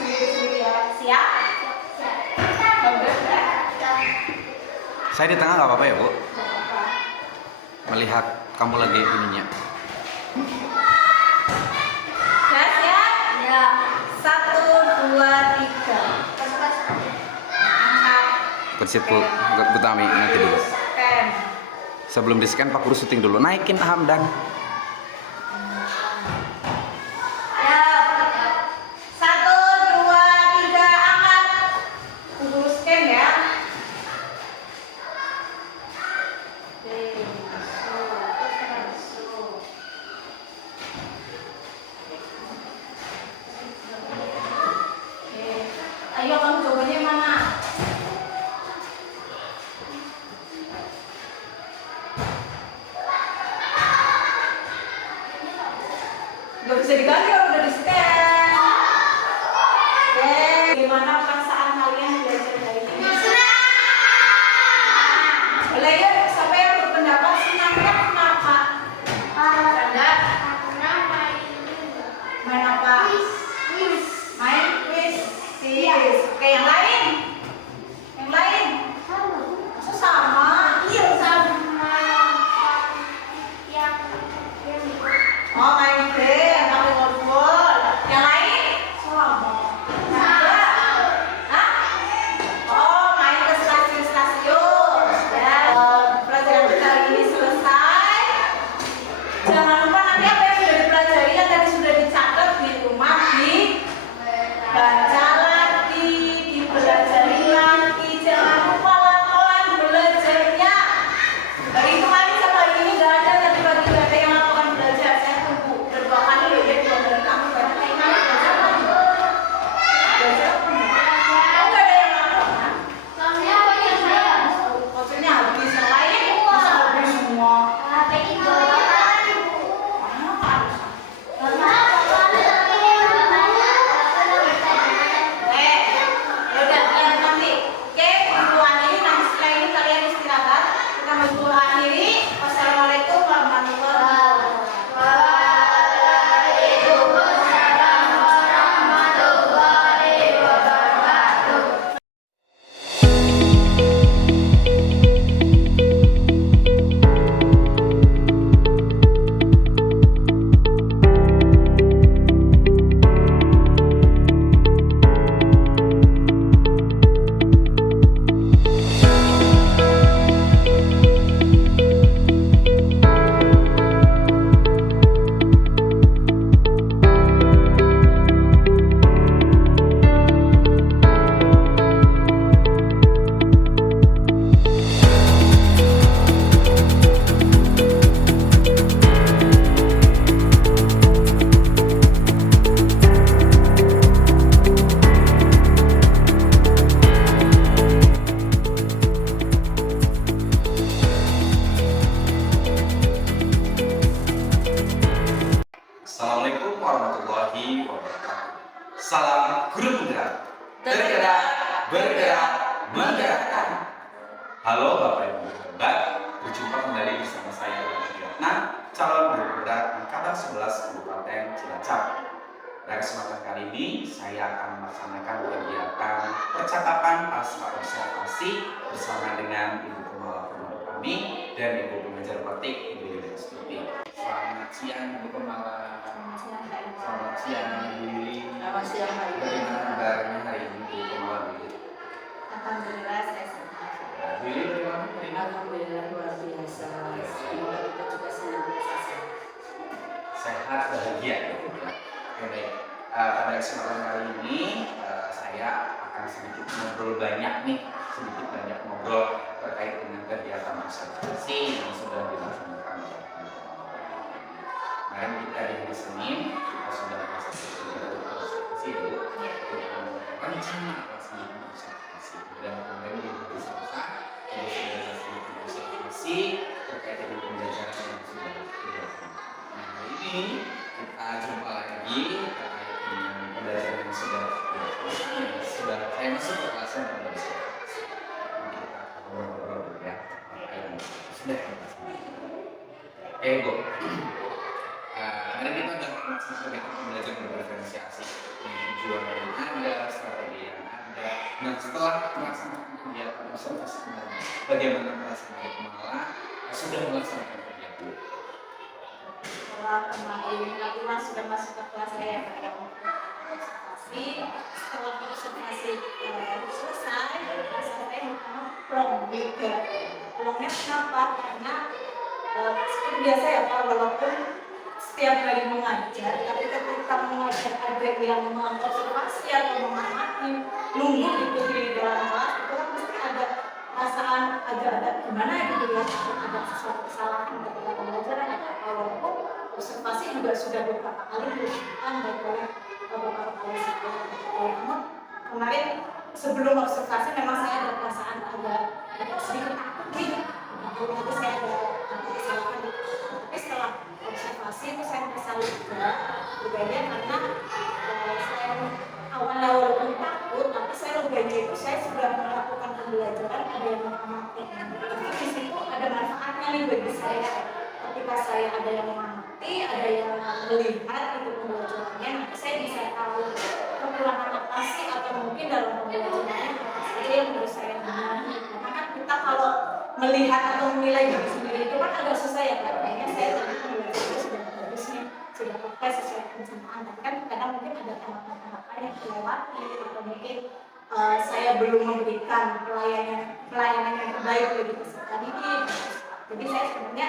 Sendiri-sendiri ya. Siap? Saya di tengah nggak apa-apa ya, Bu? Melihat kamu lagi ininya. Ya, siap? Ya. 1, 2, 3. Angkat. Ke situ, Bu Tami nanti dulu. Scan. Sebelum di scan Pak Guru syuting dulu. Naikin Hamdan. Ya. 1, 2, 3, angkat. Guru scan ya. Ayo kamu jawabannya mana? Gak bisa diganti kalau udah di scan. Oke, gimana perasaan kalian belajar hari ini? Boleh yuk, siapa yang berpendapat senangnya kenapa? Karena main apa? Main quiz. Oke, yang lain? Yang lain? Masa sama? Iya, sama. Oh, main game, pakai ngobrol. Yang lain? Sama. Hah? Oh, main ke stasiun-stasiun. Ya, pelajaran kita hari ini selesai. Jangan lupa nanti apa yang sudah dipelajari yang tadi sudah dicatat di rumah dibaca lagi, dipelajari lagi. Jangan lupa laporan belajarnya. Hari kemarin sama hari ini nggak ada, tapi bagi nggak ada yang laporan belajar. Saya tunggu berdua kali loh ya, dua dari kamu banyak yang belajar apa enggak? Belajar apa enggak? Oh, nggak ada yang laporan. Maksudnya habis yang lain bisa habis semua. Kenapa harus? Yaudah lihat nanti. Oke, ibu akhiri nanti setelah ini kalian istirahat. Kita mau ibu akhiri. Wassalamualaikum warahmatullahi wabarakatuh. Assalamualaikum warahmatullahi wabarakatuh. Salam guru penggerak. Tergerak, bergerak, menggerakkan. Halo Bapak Ibu hebat, berjumpa kembali bersama saya Yatna, calon guru penggerak angkatan 11 Kabupaten Cilacap. Pada kesempatan kali ini saya akan melaksanakan kegiatan percakapan pasca observasi bersama dengan Ibu Pembawa Pembawa kami dan Ibu Pengajar Batik Ibu Yudha Stuti. Selamat siang Ibu Pembawa. Selamat siang Ibu Yuli. Selamat siang Pak Ibu. Bagaimana kabarnya hari ini Ibu Pembawa? Alhamdulillah saya sehat. Ibu Yuli bagaimana hari ini? Alhamdulillah luar biasa. Semoga kita juga senantiasa sehat. Sehat bahagia. Oke baik. Pada kesempatan kali ini saya akan sedikit ngobrol banyak nih, sedikit banyak ngobrol terkait dengan kegiatan observasi yang sudah dilaksanakan oleh teman-teman. Kemarin kita di hari Senin kita sudah melaksanakan kegiatan observasi itu rencana pelaksanaan observasi, dan kemudian di hari Selasa kita sudah melaksanakan observasi terkait dengan pembelajaran yang sudah dilakukan. Nah, hari ini kita jumpa lagi terkait dengan pembelajaran yang sudah dilakukan. Sudah saya masuk ke kelas yang observasi. Kita ngobrol dulu ya. Apa yang sudah kita lakukan. Bu. Kemarin kita sudah melaksanakan kegiatan pembelajaran berdiferensiasi, tujuan yang ada, strategi yang ada. Nah, setelah melaksanakan kegiatan observasi kemarin, bagaimana perasaan Ibu Kumala sudah melaksanakan kegiatan? Setelah kemarin lakukan sudah masuk ke kelas saya pada observasi. Setelah observasi selesai, saya plong juga. Plongnya kenapa? Karena seperti biasa ya Pak, walaupun setiap hari mengajar, tapi ketika mengajar ada yang mengobservasi atau mengamati, nunggu gitu di dalam kelas, itu kan pasti ada perasaan agak-agak gimana gitu ya, ada sesuatu kesalahan ketika pembelajaran atau apa. Walaupun observasi juga sudah beberapa kali dilakukan baik oleh beberapa kali sebelum. Namun kemarin sebelum observasi memang saya ada perasaan agak sedikit takut nih, nanti saya ada kesalahan. Tapi setelah observasi itu saya merasa leganya karena saya awalnya walaupun takut, tapi saya leganya itu saya sudah melakukan pembelajaran, ada yang mengamati. Itu di situ ada manfaatnya nih bagi saya. Ketika saya ada yang mengamati, ada yang melihat itu pembelajarannya, nanti saya bisa tahu kekurangan apa sih, atau mungkin dalam pembelajarannya apa saja yang harus saya benahi. Karena kan kita kalau melihat atau menilai diri sendiri itu kan agak susah ya Kak. Kayaknya saya tadi pembelajarannya sudah bagus nih, sudah pakai sesuai perencanaan. Tapi kan kadang mungkin ada tahapan-tahapan yang terlewati, atau mungkin saya belum memberikan pelayanan yang terbaik bagi peserta didik. Jadi saya sebenarnya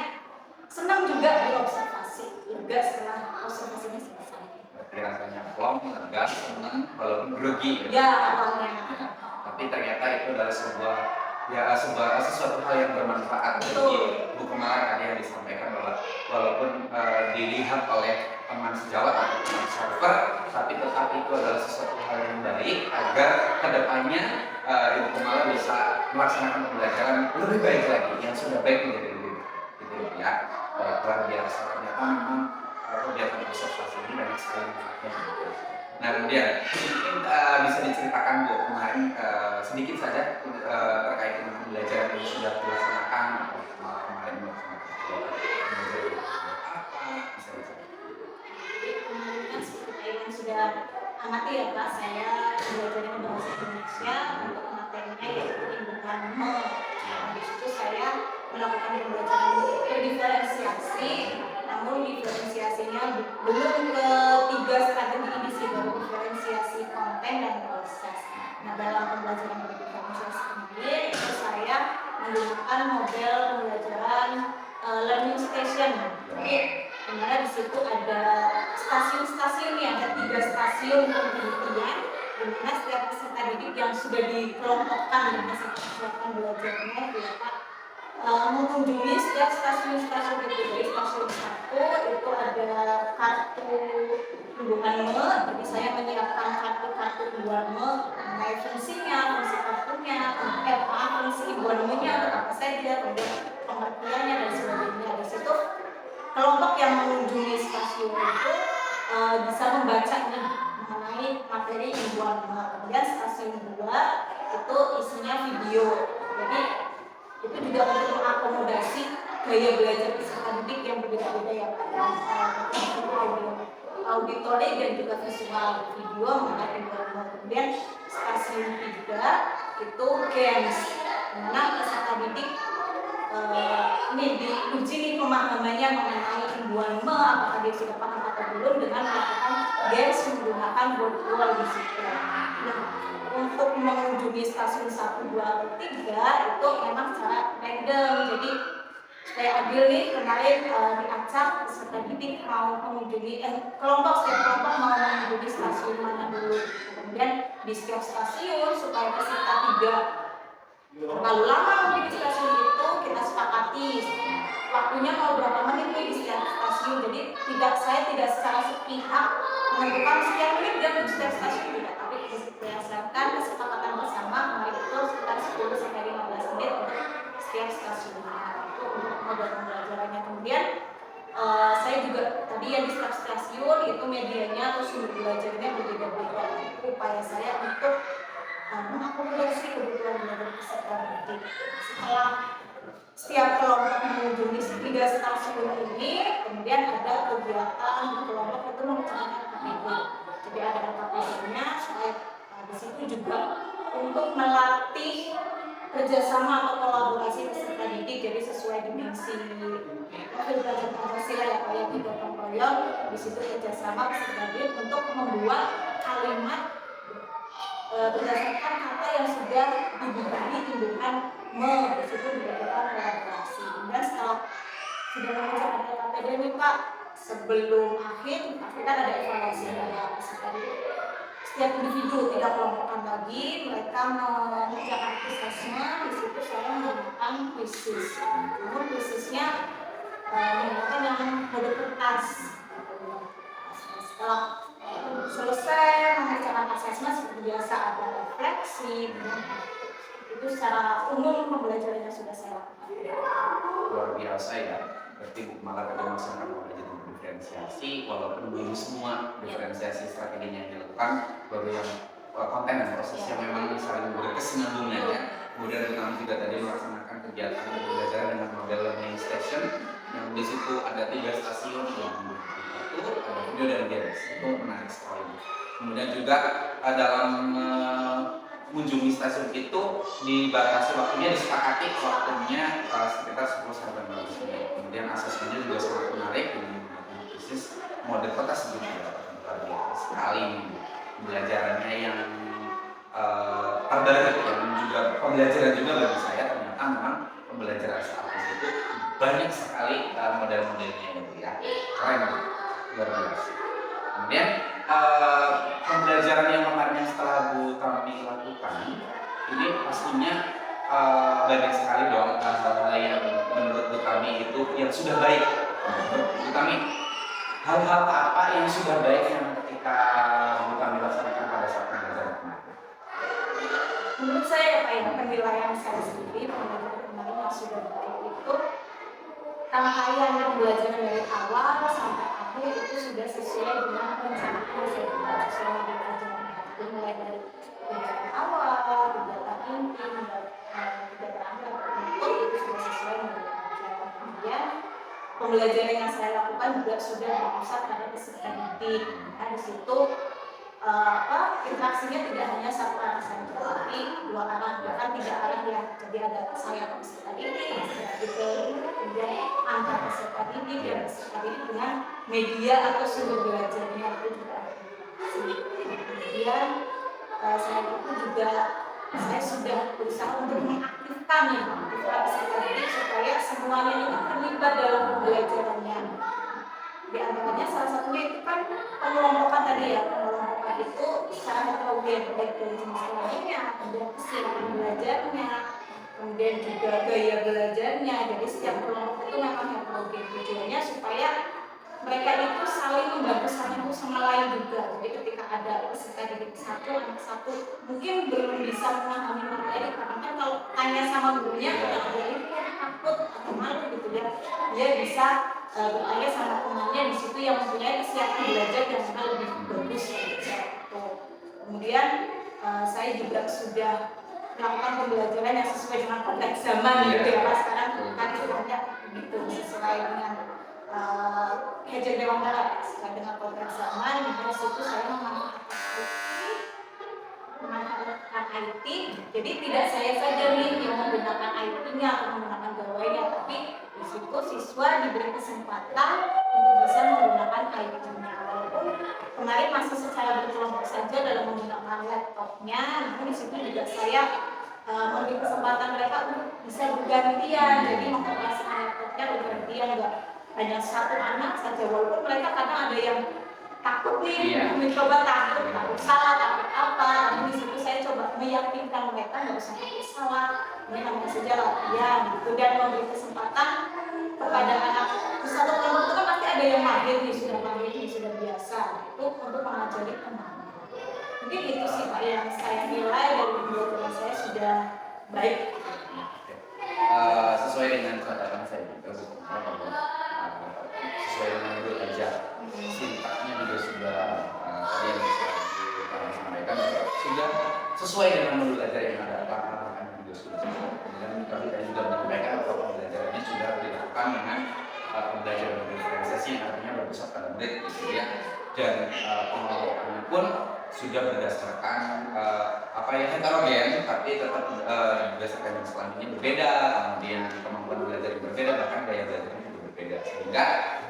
senang juga diobservasi, lega setelah observasinya selesai. Berarti rasanya plong, lega, senang, walaupun grogi Ya awalnya. Tapi ternyata itu adalah sesuatu hal yang bermanfaat bagi Bu Kumala. Tadi yang disampaikan bahwa walaupun dilihat oleh teman sejawat atau teman server, tapi tetap itu adalah sesuatu hal yang baik agar kedepannya Ibu Kumala bisa melaksanakan pembelajaran lebih baik lagi, yang sudah baik menjadi lebih baik, gitu ya. Luar biasa, ternyata memang kegiatan observasi ini banyak sekali manfaatnya. Nah, kemudian mungkin bisa diceritakan Bu, kemarin sedikit saja terkait dengan pembelajaran yang sudah dilaksanakan atau kemarin melaksanakan pembelajaran apa, bisa diceritakan? Kemarin kan seperti yang sudah amati ya Pak, saya belajar bahasa Indonesia untuk materinya yaitu indukkan me. Nah, di situ saya melakukan pembelajaran berdiferensiasi, namun diferensiasinya belum ke 3 strategi ini sih, baru diferensiasi konten dan proses. Nah, dalam pembelajaran berdiferensiasi ini itu saya menggunakan model pembelajaran learning station. Jadi dimana di situ ada stasiun-stasiun nih, ada 3 stasiun penelitian, dimana setiap peserta didik yang sudah dikelompokkan dengan siapkan belajarnya itu ya Pak, mengunjungi setiap stasiun-stasiun itu. Jadi stasiun 1 itu ada kartu unduhan me, jadi saya menyiapkan kartu unduhan me, mengenai fungsinya, fungsi kartunya, fungsi unduhan me-nya untuk apa saja, kemudian pengertiannya dan sebagainya. Di situ kelompok yang mengunjungi stasiun itu bisa membaca nih mengenai materi unduhan me. Kemudian stasiun 2 itu isinya video. Jadi itu juga untuk mengakomodasi gaya belajar peserta didik yang berbeda-beda ya Pak, auditory dan juga visual video mengenai unduhan. Kemudian stasiun 3 itu games, dimana peserta didik ini diuji nih pemahamannya mengenai unduhan me, apakah dia sudah paham atau belum dengan melakukan games menggunakan virtual di situ. Nah, untuk mengunjungi stasiun 1, 2, atau 3 itu memang secara random. Jadi supaya adil nih, kemarin diacak peserta didik mau mengunjungi setiap kelompok mau mengunjungi stasiun mana dulu. Kemudian di setiap stasiun supaya peserta tidak terlalu lama mungkin di stasiun itu kita sepakati waktunya mau berapa menit nih di setiap stasiun. Jadi saya tidak secara sepihak menentukan sekian menit dan untuk setiap stasiun tidak, tapi berdasarkan kesepakatan bersama kemarin itu sekitar 10 sampai 15 menit untuk setiap stasiun. Itu untuk modal pembelajarannya. Kemudian saya juga tadi yang di setiap stasiun itu medianya atau sumber belajarnya berbeda-beda. Itu upaya saya untuk mengakomodasi kebutuhan belajar peserta didik. Setelah setiap kelompok mengunjungi 3 stasiun ini, kemudian ada kegiatan di kelompok itu mengerjakan KPD. Jadi ada KPD-nya, saya di situ juga untuk melatih kerjasama atau kolaborasi peserta didik. Jadi sesuai dimensi profil belajar Pancasila ya kayak di gotong royong, di situ kerjasama peserta didik untuk membuat kalimat berdasarkan kata yang sudah diberi tumbuhan di situ dilakukan kolaborasi. Dan setelah sudah mengerjakan KPD ini Pak, sebelum akhir pasti kan ada evaluasi dari peserta didik. Setiap individu tidak kelompokan lagi, mereka mengerjakan assessment. Di situ saya menggunakan quizzes. Namun quizesnya menggunakan yang mode kertas. Setelah selesai mengerjakan assessment seperti biasa ada refleksi, itu secara umum pembelajarannya sudah saya lakukan. Luar biasa ya, berarti malah ada masyarakat belajar diferensiasi, walaupun belum semua diferensiasi strateginya yang dilakukan, baru yang konten dan prosesnya memang saling berkesinambungan ya. Kemudian kami juga tadi melaksanakan kegiatan pembelajaran dengan model learning station, yang di situ ada 3 stasiun yang itu ada video dan games, itu menarik sekali. Kemudian juga dalam mengunjungi stasiun itu dibatasi waktunya, disepakati waktunya sekitar 10 sampai 15 menit. Kemudian asesmennya juga sangat menarik dengan menggunakan krisis mode kota sebetulnya sekali pembelajarannya yang terbaru yang juga pembelajaran juga bagi saya. Ternyata memang pembelajaran saat itu banyak sekali model-modelnya gitu ya, keren, luar biasa. Kemudian pembelajaran yang kemarin setelah Bu Tami lakukan ini pastinya banyak sekali dong hal-hal yang menurut Bu Tami itu yang sudah baik. Bu Tami, hal-hal apa yang sudah baik yang ketika Bu Tami laksanakan pada saat pembelajaran kemarin? Menurut saya ya Pak, ya, penilaian saya sendiri pembelajaran kemarin yang sudah baik itu rangkaian pembelajaran dari awal sampai akhir itu sudah sesuai dengan perencanaan yang saya buat sesuai dengan pelajaran. Jadi mulai dari kegiatan awal, kegiatan inti, kegiatan akhir itu sudah sesuai dengan pelajaran. Kemudian pembelajaran yang saya lakukan juga sudah berpusat pada peserta didik. Nah di situ interaksinya tidak hanya satu arah saja, tapi 2 arah, bahkan 3 arah ya. Jadi ada saya ke peserta didik, peserta didik, kemudian antar peserta didik dan peserta didik dengan media atau sumber belajarnya itu juga ada. Kemudian saya itu juga saya sudah berusaha untuk mengaktifkan peserta didik supaya semuanya itu terlibat dalam pembelajarannya. Di antaranya salah satunya itu kan pengelompokan tadi ya, pengelompokan itu secara heterogen baik dari jenis kelompoknya, kemudian kesiapan belajarnya, kemudian juga gaya belajarnya. Jadi setiap kelompok itu memang heterogen, tujuannya supaya mereka itu saling membantu satu sama lain juga. Jadi ketika ada peserta didik satu, anak satu mungkin belum bisa memahami materi, karena kan kalau tanya sama gurunya kalau ada ini takut atau malu gitu ya, dia bisa bertanya sama temannya di situ yang mempunyai kesiapan belajar yang memang lebih bagus gitu. Kemudian saya juga sudah melakukan pembelajaran yang sesuai dengan konteks zaman gitu ya Pak. Sekarang kan itu banyak gitu sesuai dengan Hajar Dewangga sesuai dengan konteks zaman. Di situ saya memanfaatkan IT. Jadi tidak saya saja nih yang menggunakan IT-nya atau menggunakan gawainya, tapi di situ siswa diberi kesempatan untuk bisa menggunakan IT-nya. Walaupun kemarin masih secara berkelompok saja dalam menggunakan laptopnya, namun di situ juga saya memberi kesempatan mereka untuk bisa bergantian. Jadi mengoperasikan laptopnya bergantian, enggak hanya satu anak saja. Walaupun mereka kadang ada yang takut nih, mencoba takut salah, takut apa, tapi di ini namanya saja latihan gitu, dan memberi kesempatan kepada anak di satu kelompok itu kan pasti ada yang mahir nih, sudah biasa itu untuk mengajari temannya. Mungkin itu sih Pak yang saya nilai dari pembelajaran saya sudah baik. Sesuai dengan catatan saya juga sesuai dengan menurut aja sintaknya juga sudah tadi yang saya sampaikan sudah sesuai dengan menurut aja yang ada arahan juga sudah sesuai. Kemudian kami tadi juga menyampaikan bahwa pembelajarannya sudah dilakukan dengan pembelajaran diferensiasi yang artinya berdasarkan menit gitu ya, dan pengelolaannya pun sudah berdasarkan apa yang heterogen tapi tetap berdasarkan yang selanjutnya berbeda, kemudian kemampuan belajar yang berbeda, bahkan gaya belajarnya juga berbeda, sehingga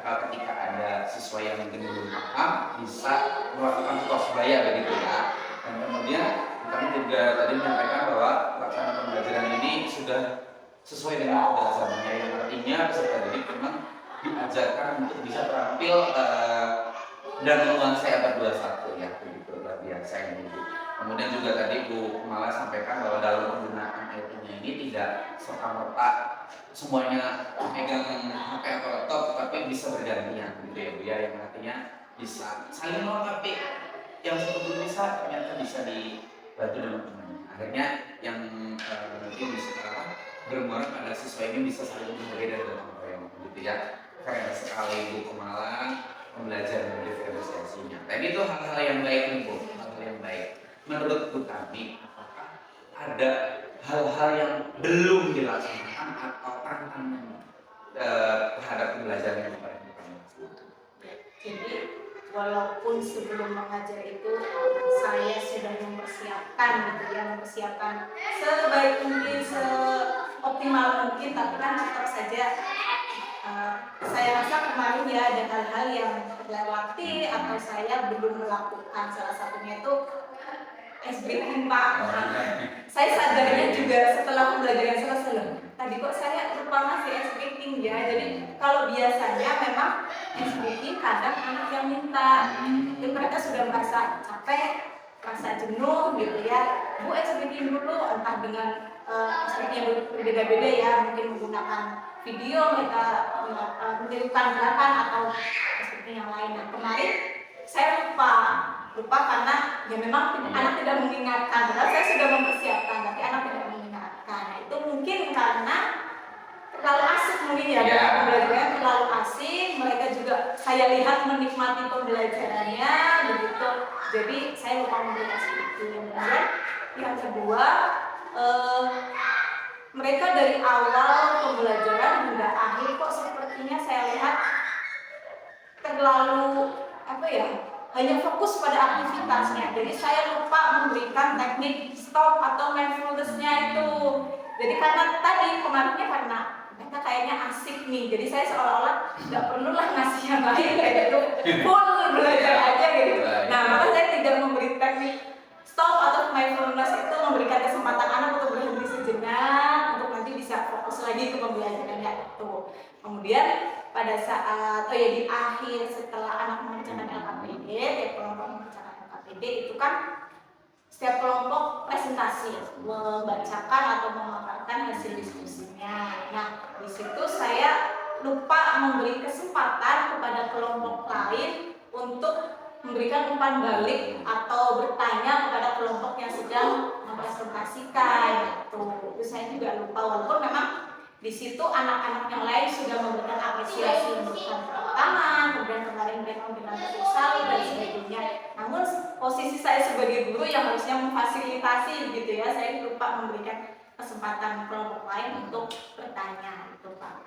ketika ada siswa yang mungkin belum paham bisa melakukan tutor sebaya begitu ya. Dan kemudian kami juga tadi menyampaikan bahwa pelaksanaan pembelajaran ini sudah sesuai dengan dasarnya, yang artinya peserta didik memang diajarkan untuk bisa terampil dan menguasai abad 21 ya, begitu luar biasa ini Bu. Kemudian juga tadi Bu Kumala sampaikan bahwa dalam penggunaan IT-nya ini tidak serta-merta semuanya memegang HP atau laptop, tetapi bisa bergantian gitu ya Bu ya, yang artinya bisa saling melengkapi, yang satu belum bisa ternyata bisa dibantu dengan temannya. Akhirnya yang mungkin bisa bermuara pada siswa ini bisa saling berbeda dalam program gitu ya. Keren sekali Bu Kumala pembelajaran diferensiasinya. Tapi itu hal-hal yang baik nih Bu, hal-hal yang baik. Menurut Bu Tami, apakah ada hal-hal yang belum dilaksanakan atau tantangan terhadap pembelajaran yang pada Bu Tami? Jadi walaupun sebelum mengajar itu saya sudah mempersiapkan gitu ya, mempersiapkan sebaik mungkin, seoptimal mungkin, tapi kan tetap saja saya rasa kemarin ya ada hal-hal yang terlewati atau saya belum melakukan. Salah satunya itu SBK Pak. Saya sadarnya juga setelah pembelajaran selesai, tadi kok saya lupa ngasih SBK ya. Jadi kalau biasanya memang SBK kadang anak yang minta, jadi mereka sudah merasa capek, merasa jenuh gitu ya. Bu SBK dulu, entah dengan SBK yang berbeda-beda ya, mungkin menggunakan video, mereka menirukan gerakan atau SBK yang lain. Nah kemarin saya lupa karena ya memang anak tidak mengingatkan, padahal saya sudah mempersiapkan tapi anak tidak mengingatkan. Nah itu mungkin karena terlalu asik mungkin ya, pembelajarannya terlalu asik, mereka juga saya lihat menikmati pembelajarannya begitu, jadi saya lupa memberikan itu. Kemudian yang kedua, mereka dari awal pembelajaran hingga akhir kok sepertinya saya lihat terlalu hanya fokus pada aktivitasnya. Jadi saya lupa memberikan teknik stop atau mindfulness-nya itu. Jadi karena tadi kemarinnya karena mereka kayaknya asik nih, jadi saya seolah-olah nggak perlulah ngasih yang lain kayak gitu, full belajar aja gitu. Nah maka saya tidak memberi teknik stop atau mindfulness itu, memberikan kesempatan anak untuk berhenti sejenak untuk nanti bisa fokus lagi ke pembelajarannya itu. Kemudian pada saat di akhir setelah anak mengerjakan LKPD, kelompok mengerjakan LKPD itu kan setiap kelompok presentasi, membacakan atau memaparkan hasil diskusinya. Nah di situ saya lupa memberi kesempatan kepada kelompok lain untuk memberikan umpan balik atau bertanya kepada kelompok yang sedang mempresentasikan. Itu saya juga lupa, walaupun memang di situ anak-anak yang lain sudah memberikan apresiasi, memberikan tangan, kemudian kemarin mereka memberikan proposal dan sebagainya. Namun posisi saya sebagai guru yang harusnya memfasilitasi gitu ya, saya lupa memberikan kesempatan kelompok lain untuk bertanya itu Pak.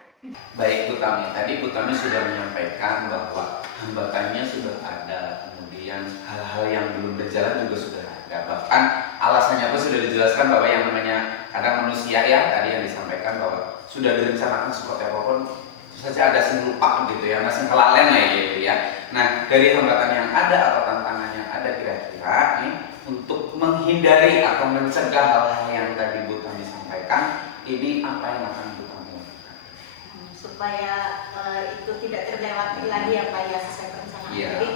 Baik Bu Tami, tadi Bu Tami sudah menyampaikan bahwa hambatannya sudah ada, kemudian hal-hal yang belum berjalan juga sudah ada, bahkan alasannya pun sudah dijelaskan bahwa yang namanya kadang manusia ya, tadi yang disampaikan bahwa sudah direncanakan seperti apapun saja ada sing lupa gitu ya, masih kelalen lah gitu ya. Nah dari hambatan yang ada atau tantangan yang ada kira-kira nih untuk menghindari atau mencegah hal-hal yang tadi Bu Tami sampaikan, ini apa yang akan Bu Tami lakukan? Supaya itu tidak terlewati lagi ya Pak ya, sesuai perencanaan. Jadi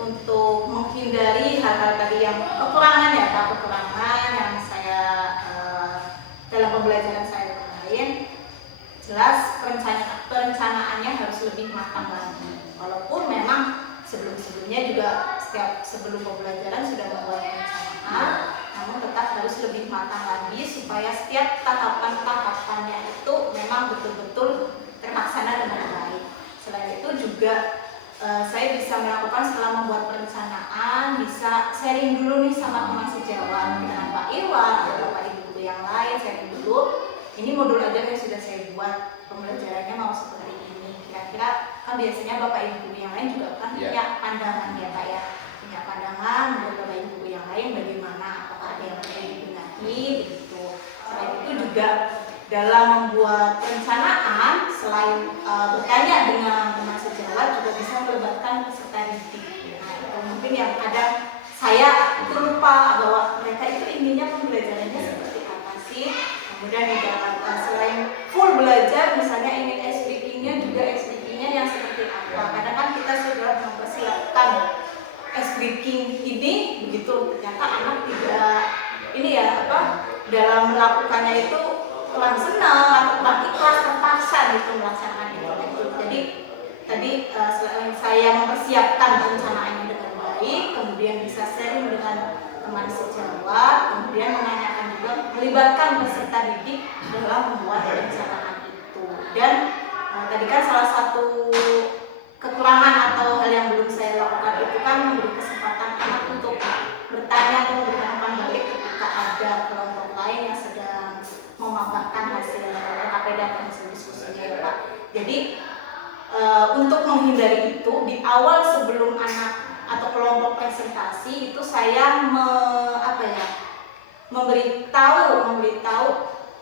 untuk menghindari hal-hal tadi yang kekurangan ya Pak, kekurangan yang saya dalam pembelajaran saya kemarin, jelas perencanaannya harus lebih matang lagi. Walaupun memang sebelum-sebelumnya juga sebelum pembelajaran sudah membuat perencanaan, namun tetap harus lebih matang lagi supaya setiap tahapan-tahapannya itu memang betul-betul terlaksana dengan baik. Selain itu juga saya bisa melakukan setelah membuat perencanaan, bisa sharing dulu nih sama teman sejawat dengan Pak Irwan atau Pak Ibu yang lain, sharing dulu. Ini modul aja yang sudah saya buat, pembelajarannya mau seperti ini. Kira-kira kan biasanya Bapak Ibu yang lain juga kan punya pandangan ya Pak ya, punya pandangan menurut Bapak Ibu yang lain bagaimana, apakah ada yang perlu dibenahi gitu. Selain itu juga dalam membuat perencanaan, selain bertanya dengan teman sejawat, juga bisa melibatkan peserta didik. Nah, itu mungkin yang kadang saya itu lupa bahwa mereka itu intinya pembelajarannya seperti apa sih. Kemudian di dalam selain full belajar, misalnya ingin SBK-nya juga SBK-nya yang seperti apa. Kadang kan kita sudah mempersiapkan SBK ini, begitu ternyata anak tidak ini ya dalam melakukannya itu kurang senang atau kurang ikhlas, terpaksa gitu melaksanakan itu. Jadi tadi selain saya mempersiapkan perencanaannya dengan baik, kemudian bisa sharing dengan teman sejawat, kemudian menanyakan juga, melibatkan peserta didik dalam membuat perencanaan itu. Dan tadi kan salah satu kekurangan atau hal yang belum saya lakukan itu kan memberi kesempatan anak untuk bertanya atau memberikan umpan balik ketika ada kelompok lain yang sedang memaparkan hasil LKP dan hasil diskusinya ya Pak. Jadi untuk menghindari itu, di awal sebelum anak atau kelompok presentasi itu saya memberitahu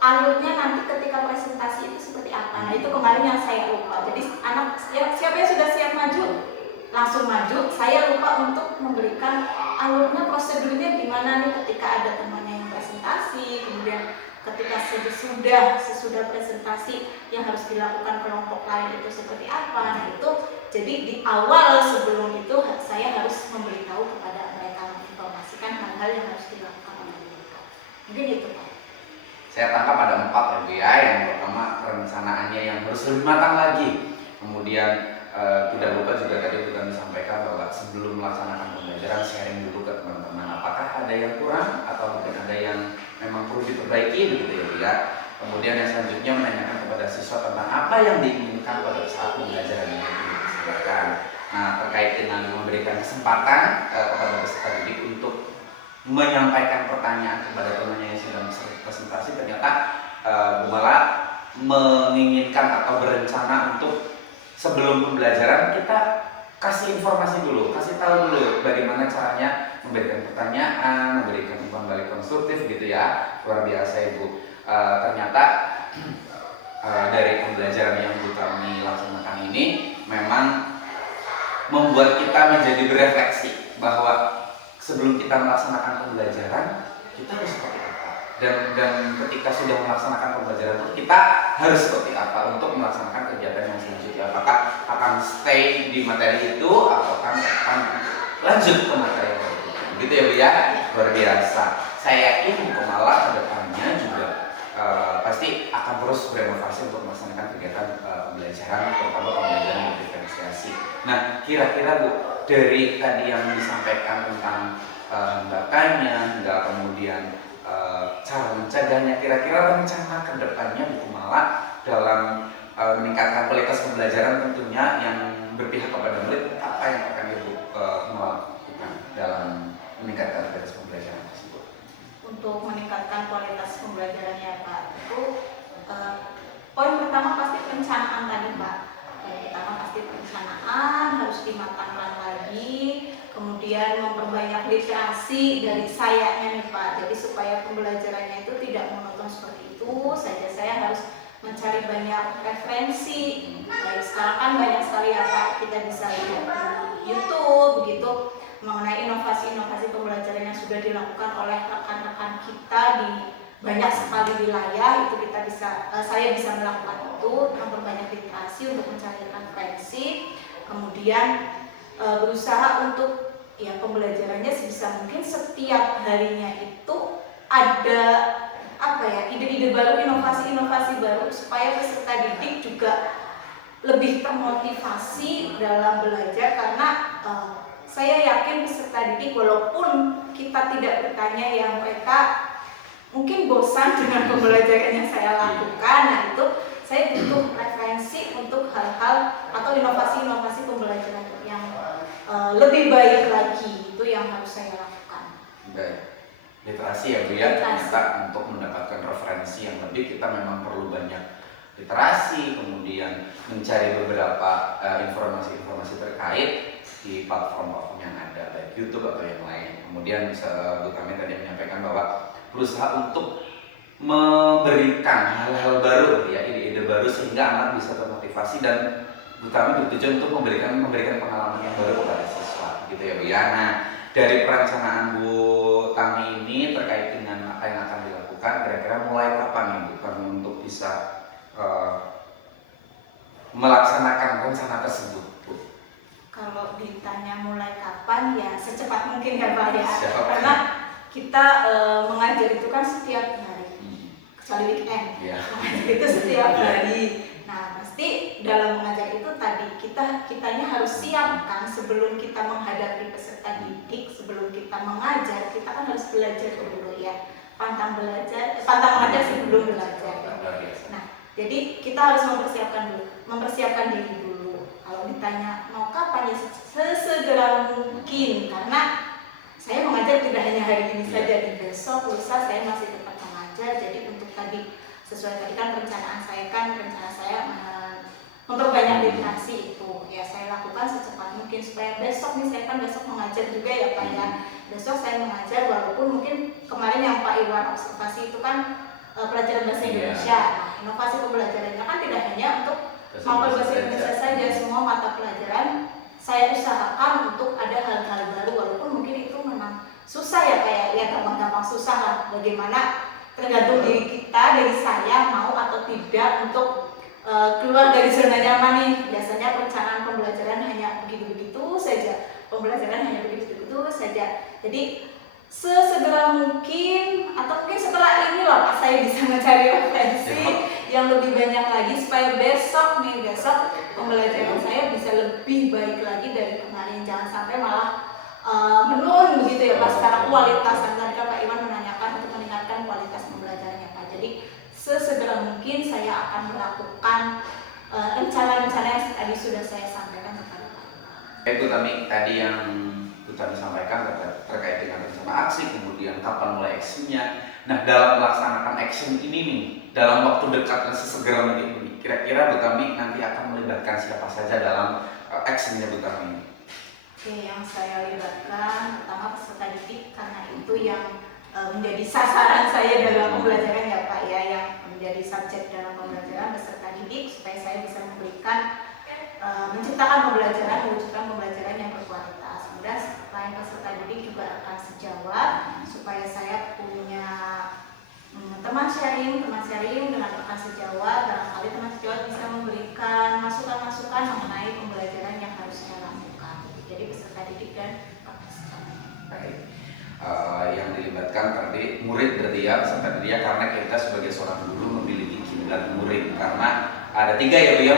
alurnya nanti ketika presentasi itu seperti apa. Nah itu kemarin yang saya lupa. Jadi anak siapa yang sudah siap maju langsung maju. Saya lupa untuk memberikan alurnya, prosedurnya gimana nih ketika ada temannya yang presentasi, kemudian ketika sesudah presentasi yang harus dilakukan kelompok lain itu seperti apa. Nah itu jadi di awal sebelum itu saya harus memberitahu kepada mereka, menginformasikan hal-hal yang harus dilakukan oleh mereka. Mungkin itu Pak. Saya tangkap ada 4 ya Bu ya. Yang pertama perencanaannya yang harus lebih matang lagi. Kemudian tidak lupa juga tadi kita disampaikan bahwa sebelum melaksanakan pembelajaran sharing dulu ke teman-teman apakah ada yang kurang atau mungkin ada yang memang perlu diperbaiki begitu ya Bu ya. Kemudian yang selanjutnya menanyakan kepada siswa tentang apa yang diinginkan pada saat pembelajaran ini dilaksanakan. Nah terkait dengan memberikan kesempatan kepada peserta didik untuk menyampaikan pertanyaan kepada temannya yang sedang presentasi, ternyata Bu Mala menginginkan atau berencana untuk sebelum pembelajaran kita kasih informasi dulu, kasih tahu dulu bagaimana caranya memberikan pertanyaan, memberikan umpan balik konstruktif gitu ya. Luar biasa Ibu. Ternyata dari pembelajaran yang Bu kami laksanakan ini memang membuat kita menjadi berefleksi bahwa sebelum kita melaksanakan pembelajaran kita harus seperti apa, dan ketika sudah melaksanakan pembelajaran kita harus seperti apa untuk melaksanakan kegiatan yang selanjutnya. Apakah akan stay di materi itu atau akan lanjut ke materi yang baru. Gitu ya Bu ya. Luar biasa. Saya yakin Komala ke depannya juga pasti akan terus berinovasi untuk melaksanakan kegiatan pembelajaran, terutama pembelajaran yang diferensiasi. Nah kira-kira Bu, dari tadi yang disampaikan tentang lembakannya hingga kemudian cara mencegahnya, kira-kira rencana ke depannya Bu Kumala dalam meningkatkan kualitas pembelajaran tentunya yang berpihak kepada murid, apa yang akan Ibu melakukan dalam meningkatkan kualitas pembelajaran tersebut? Untuk meningkatkan kualitas pembelajarannya Pak, itu poin pertama pasti perencanaan tadi Pak. Poin pertama pasti perencanaan harus dimatangkan lagi, kemudian memperbanyak literasi dari sayanya nih Pak. Jadi supaya pembelajarannya itu tidak monoton seperti itu saja, saya harus mencari banyak referensi. Baik sekarang kan banyak sekali ya Pak, kita bisa lihat di YouTube begitu mengenai inovasi-inovasi pembelajaran yang sudah dilakukan oleh rekan-rekan kita di banyak sekali wilayah. Itu kita bisa, saya bisa melakukan itu, memperbanyak literasi untuk mencari referensi, kemudian berusaha untuk pembelajarannya sebisa mungkin setiap harinya itu ada apa ya, ide-ide baru, inovasi-inovasi baru supaya peserta didik juga lebih termotivasi dalam belajar karena saya yakin peserta didik walaupun kita tidak bertanya yang mereka mungkin bosan dengan pembelajaran yang saya lakukan, nah itu saya butuh referensi untuk hal-hal atau inovasi-inovasi pembelajaran yang lebih baik lagi, itu yang harus saya lakukan. Baik. Literasi ya Bu ya, Literasi. ternyata untuk mendapatkan referensi yang lebih kita memang perlu banyak literasi, kemudian mencari beberapa informasi-informasi terkait di platform-platform yang ada, baik YouTube atau yang lain. Kemudian Bu Tami tadi menyampaikan bahwa berusaha untuk memberikan hal-hal baru ya, ide-ide baru sehingga anak bisa termotivasi, dan Bu Tami bertujuan untuk memberikan pengalaman yang baru kepada siswa gitu ya Bu ya. Nah, dari perencanaan Bu Tami ini terkait dengan apa yang akan dilakukan, kira-kira mulai kapan nih Bu Tami untuk bisa melaksanakan rencana tersebut Bu? Kalau ditanya mulai kapan ya secepat mungkin ya Pak ya, Siap. karena kita mengajar itu kan setiap hari, kecuali weekend, Iya. mengajar itu setiap hari. Nah pasti dalam mengajar itu tadi kitanya harus siap kan, sebelum kita menghadapi peserta didik, sebelum kita mengajar kita kan harus belajar dulu ya, pantang mengajar sebelum belajar. Nah jadi kita harus mempersiapkan diri dulu. Kalau ditanya mau kapan ya sesegera mungkin, karena saya mengajar tidak hanya hari ini saja, di besok, lusa saya masih tetap mengajar. Jadi untuk tadi sesuai tadi kan rencana saya memperbanyak literasi itu ya saya lakukan secepat mungkin supaya besok nih, saya kan besok mengajar juga ya Pak ya. Besok saya mengajar walaupun mungkin kemarin yang Pak Iwan observasi itu kan pelajaran bahasa Indonesia. Nah, inovasi pembelajarannya kan tidak hanya untuk mampu bahasa Indonesia saja, semua mata pelajaran saya usahakan untuk ada hal-hal baru walaupun mungkin itu memang susah ya kayak ya gampang-gampang susah lah, bagaimana tergantung diri kita, dari saya mau atau tidak untuk keluar dari zona nyaman nih. Biasanya perencanaan pembelajaran hanya begitu-begitu saja, pembelajaran hanya begitu-begitu saja. Jadi sesegera mungkin atau mungkin setelah ini lah saya bisa mencari referensi yang lebih banyak lagi supaya besok pembelajaran saya bisa lebih baik lagi dari kemarin, jangan sampai malah menurun begitu ya Pak secara kualitas. Dan tadi Pak Iwan menanyakan untuk meningkatkan kualitas pembelajarannya Pak. Jadi sesegera mungkin saya akan melakukan rencana-rencana yang tadi sudah saya sampaikan kepada Pak Iwan. Bu Tami, tadi yang Bu Tami sampaikan terkait dengan rencana aksi, kemudian kapan mulai aksinya. Nah, dalam melaksanakan action ini nih, dalam waktu dekat dan sesegera mungkin ini, kira-kira Bu Tami nanti akan melibatkan siapa saja dalam actionnya Bu Tami? Oke, yang saya libatkan pertama peserta didik karena itu yang menjadi sasaran saya dalam pembelajaran ya Pak ya, yang menjadi subjek dalam pembelajaran peserta didik supaya saya bisa memberikan menciptakan mewujudkan pembelajaran yang berkualitas. Kemudian selain peserta didik juga akan sejawat supaya saya punya teman sharing dengan rekan sejawat. Barangkali teman sejawat bisa memberikan masukan-masukan mengenai pembelajaran yang harus saya lakukan. Jadi peserta didik dan rekan sejawat. Baik. Yang dilibatkan tadi murid berarti ya, peserta didik ya, karena kita sebagai seorang guru memiliki kiblat murid, karena ada 3 ya Bu ya,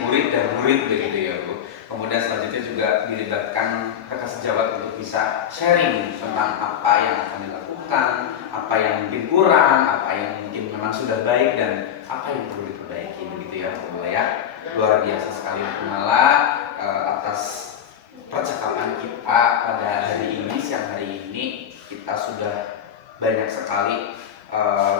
murid dan murid begitu ya Bu. Kemudian selanjutnya juga dilibatkan rekan sejawat untuk bisa sharing tentang apa yang akan dilakukan, apa yang mungkin kurang, apa yang mungkin memang sudah baik, dan apa yang perlu diperbaiki begitu ya Bu ya. Luar biasa sekali Bu Mala atas percakapan kita pada hari ini, siang hari ini. Kita sudah banyak sekali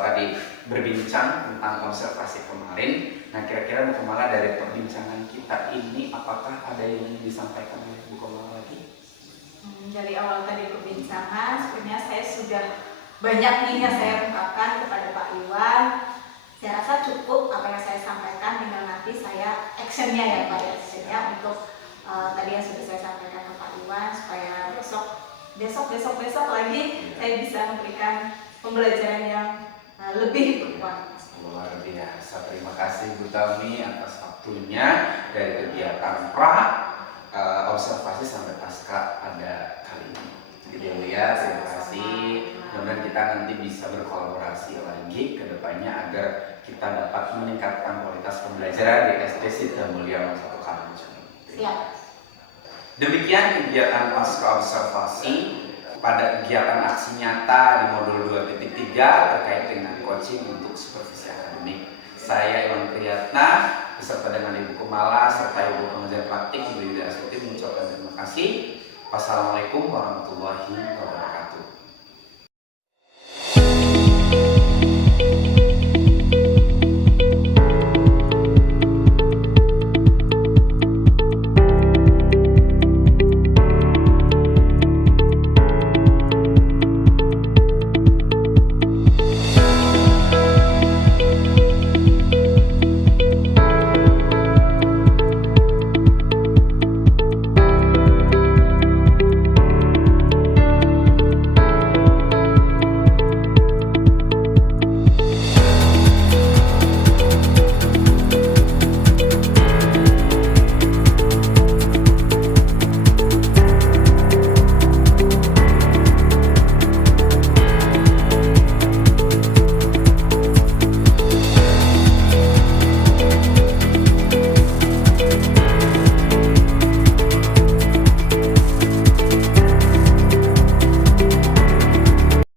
tadi berbincang tentang konservasi kemarin. Nah, kira-kira Bu Komala dari perbincangan kita ini apakah ada yang ingin disampaikan oleh Bu Komala lagi? Dari awal tadi perbincangan sebenarnya saya sudah banyak nih yang saya ungkapkan kepada Pak Iwan. Saya rasa cukup apa yang saya sampaikan, tinggal nanti saya actionnya ya Pak ya, actionnya untuk tadi yang sudah saya sampaikan ke Pak Iwan supaya besok lagi saya bisa memberikan pembelajaran yang lebih berkualitas. Luar biasa, terima kasih Bu Tami atas waktunya dari kegiatan observasi sampai pasca pada kali ini. Gitu ya, terima kasih. Kemudian kita kita nanti bisa berkolaborasi lagi ke depannya agar kita dapat meningkatkan kualitas pembelajaran di SD Siti Mulia 1 Kalimantan. Siap. Demikian kegiatan pasca observasi pada kegiatan aksi nyata di modul 2.3 terkait dengan coaching untuk supervisi akademik. Saya Iwan Priyatna beserta dengan Ibu Kumala serta Ibu pengajar praktik Ibu Yuda Astuti mengucapkan terima kasih. Wassalamualaikum warahmatullahi wabarakatuh.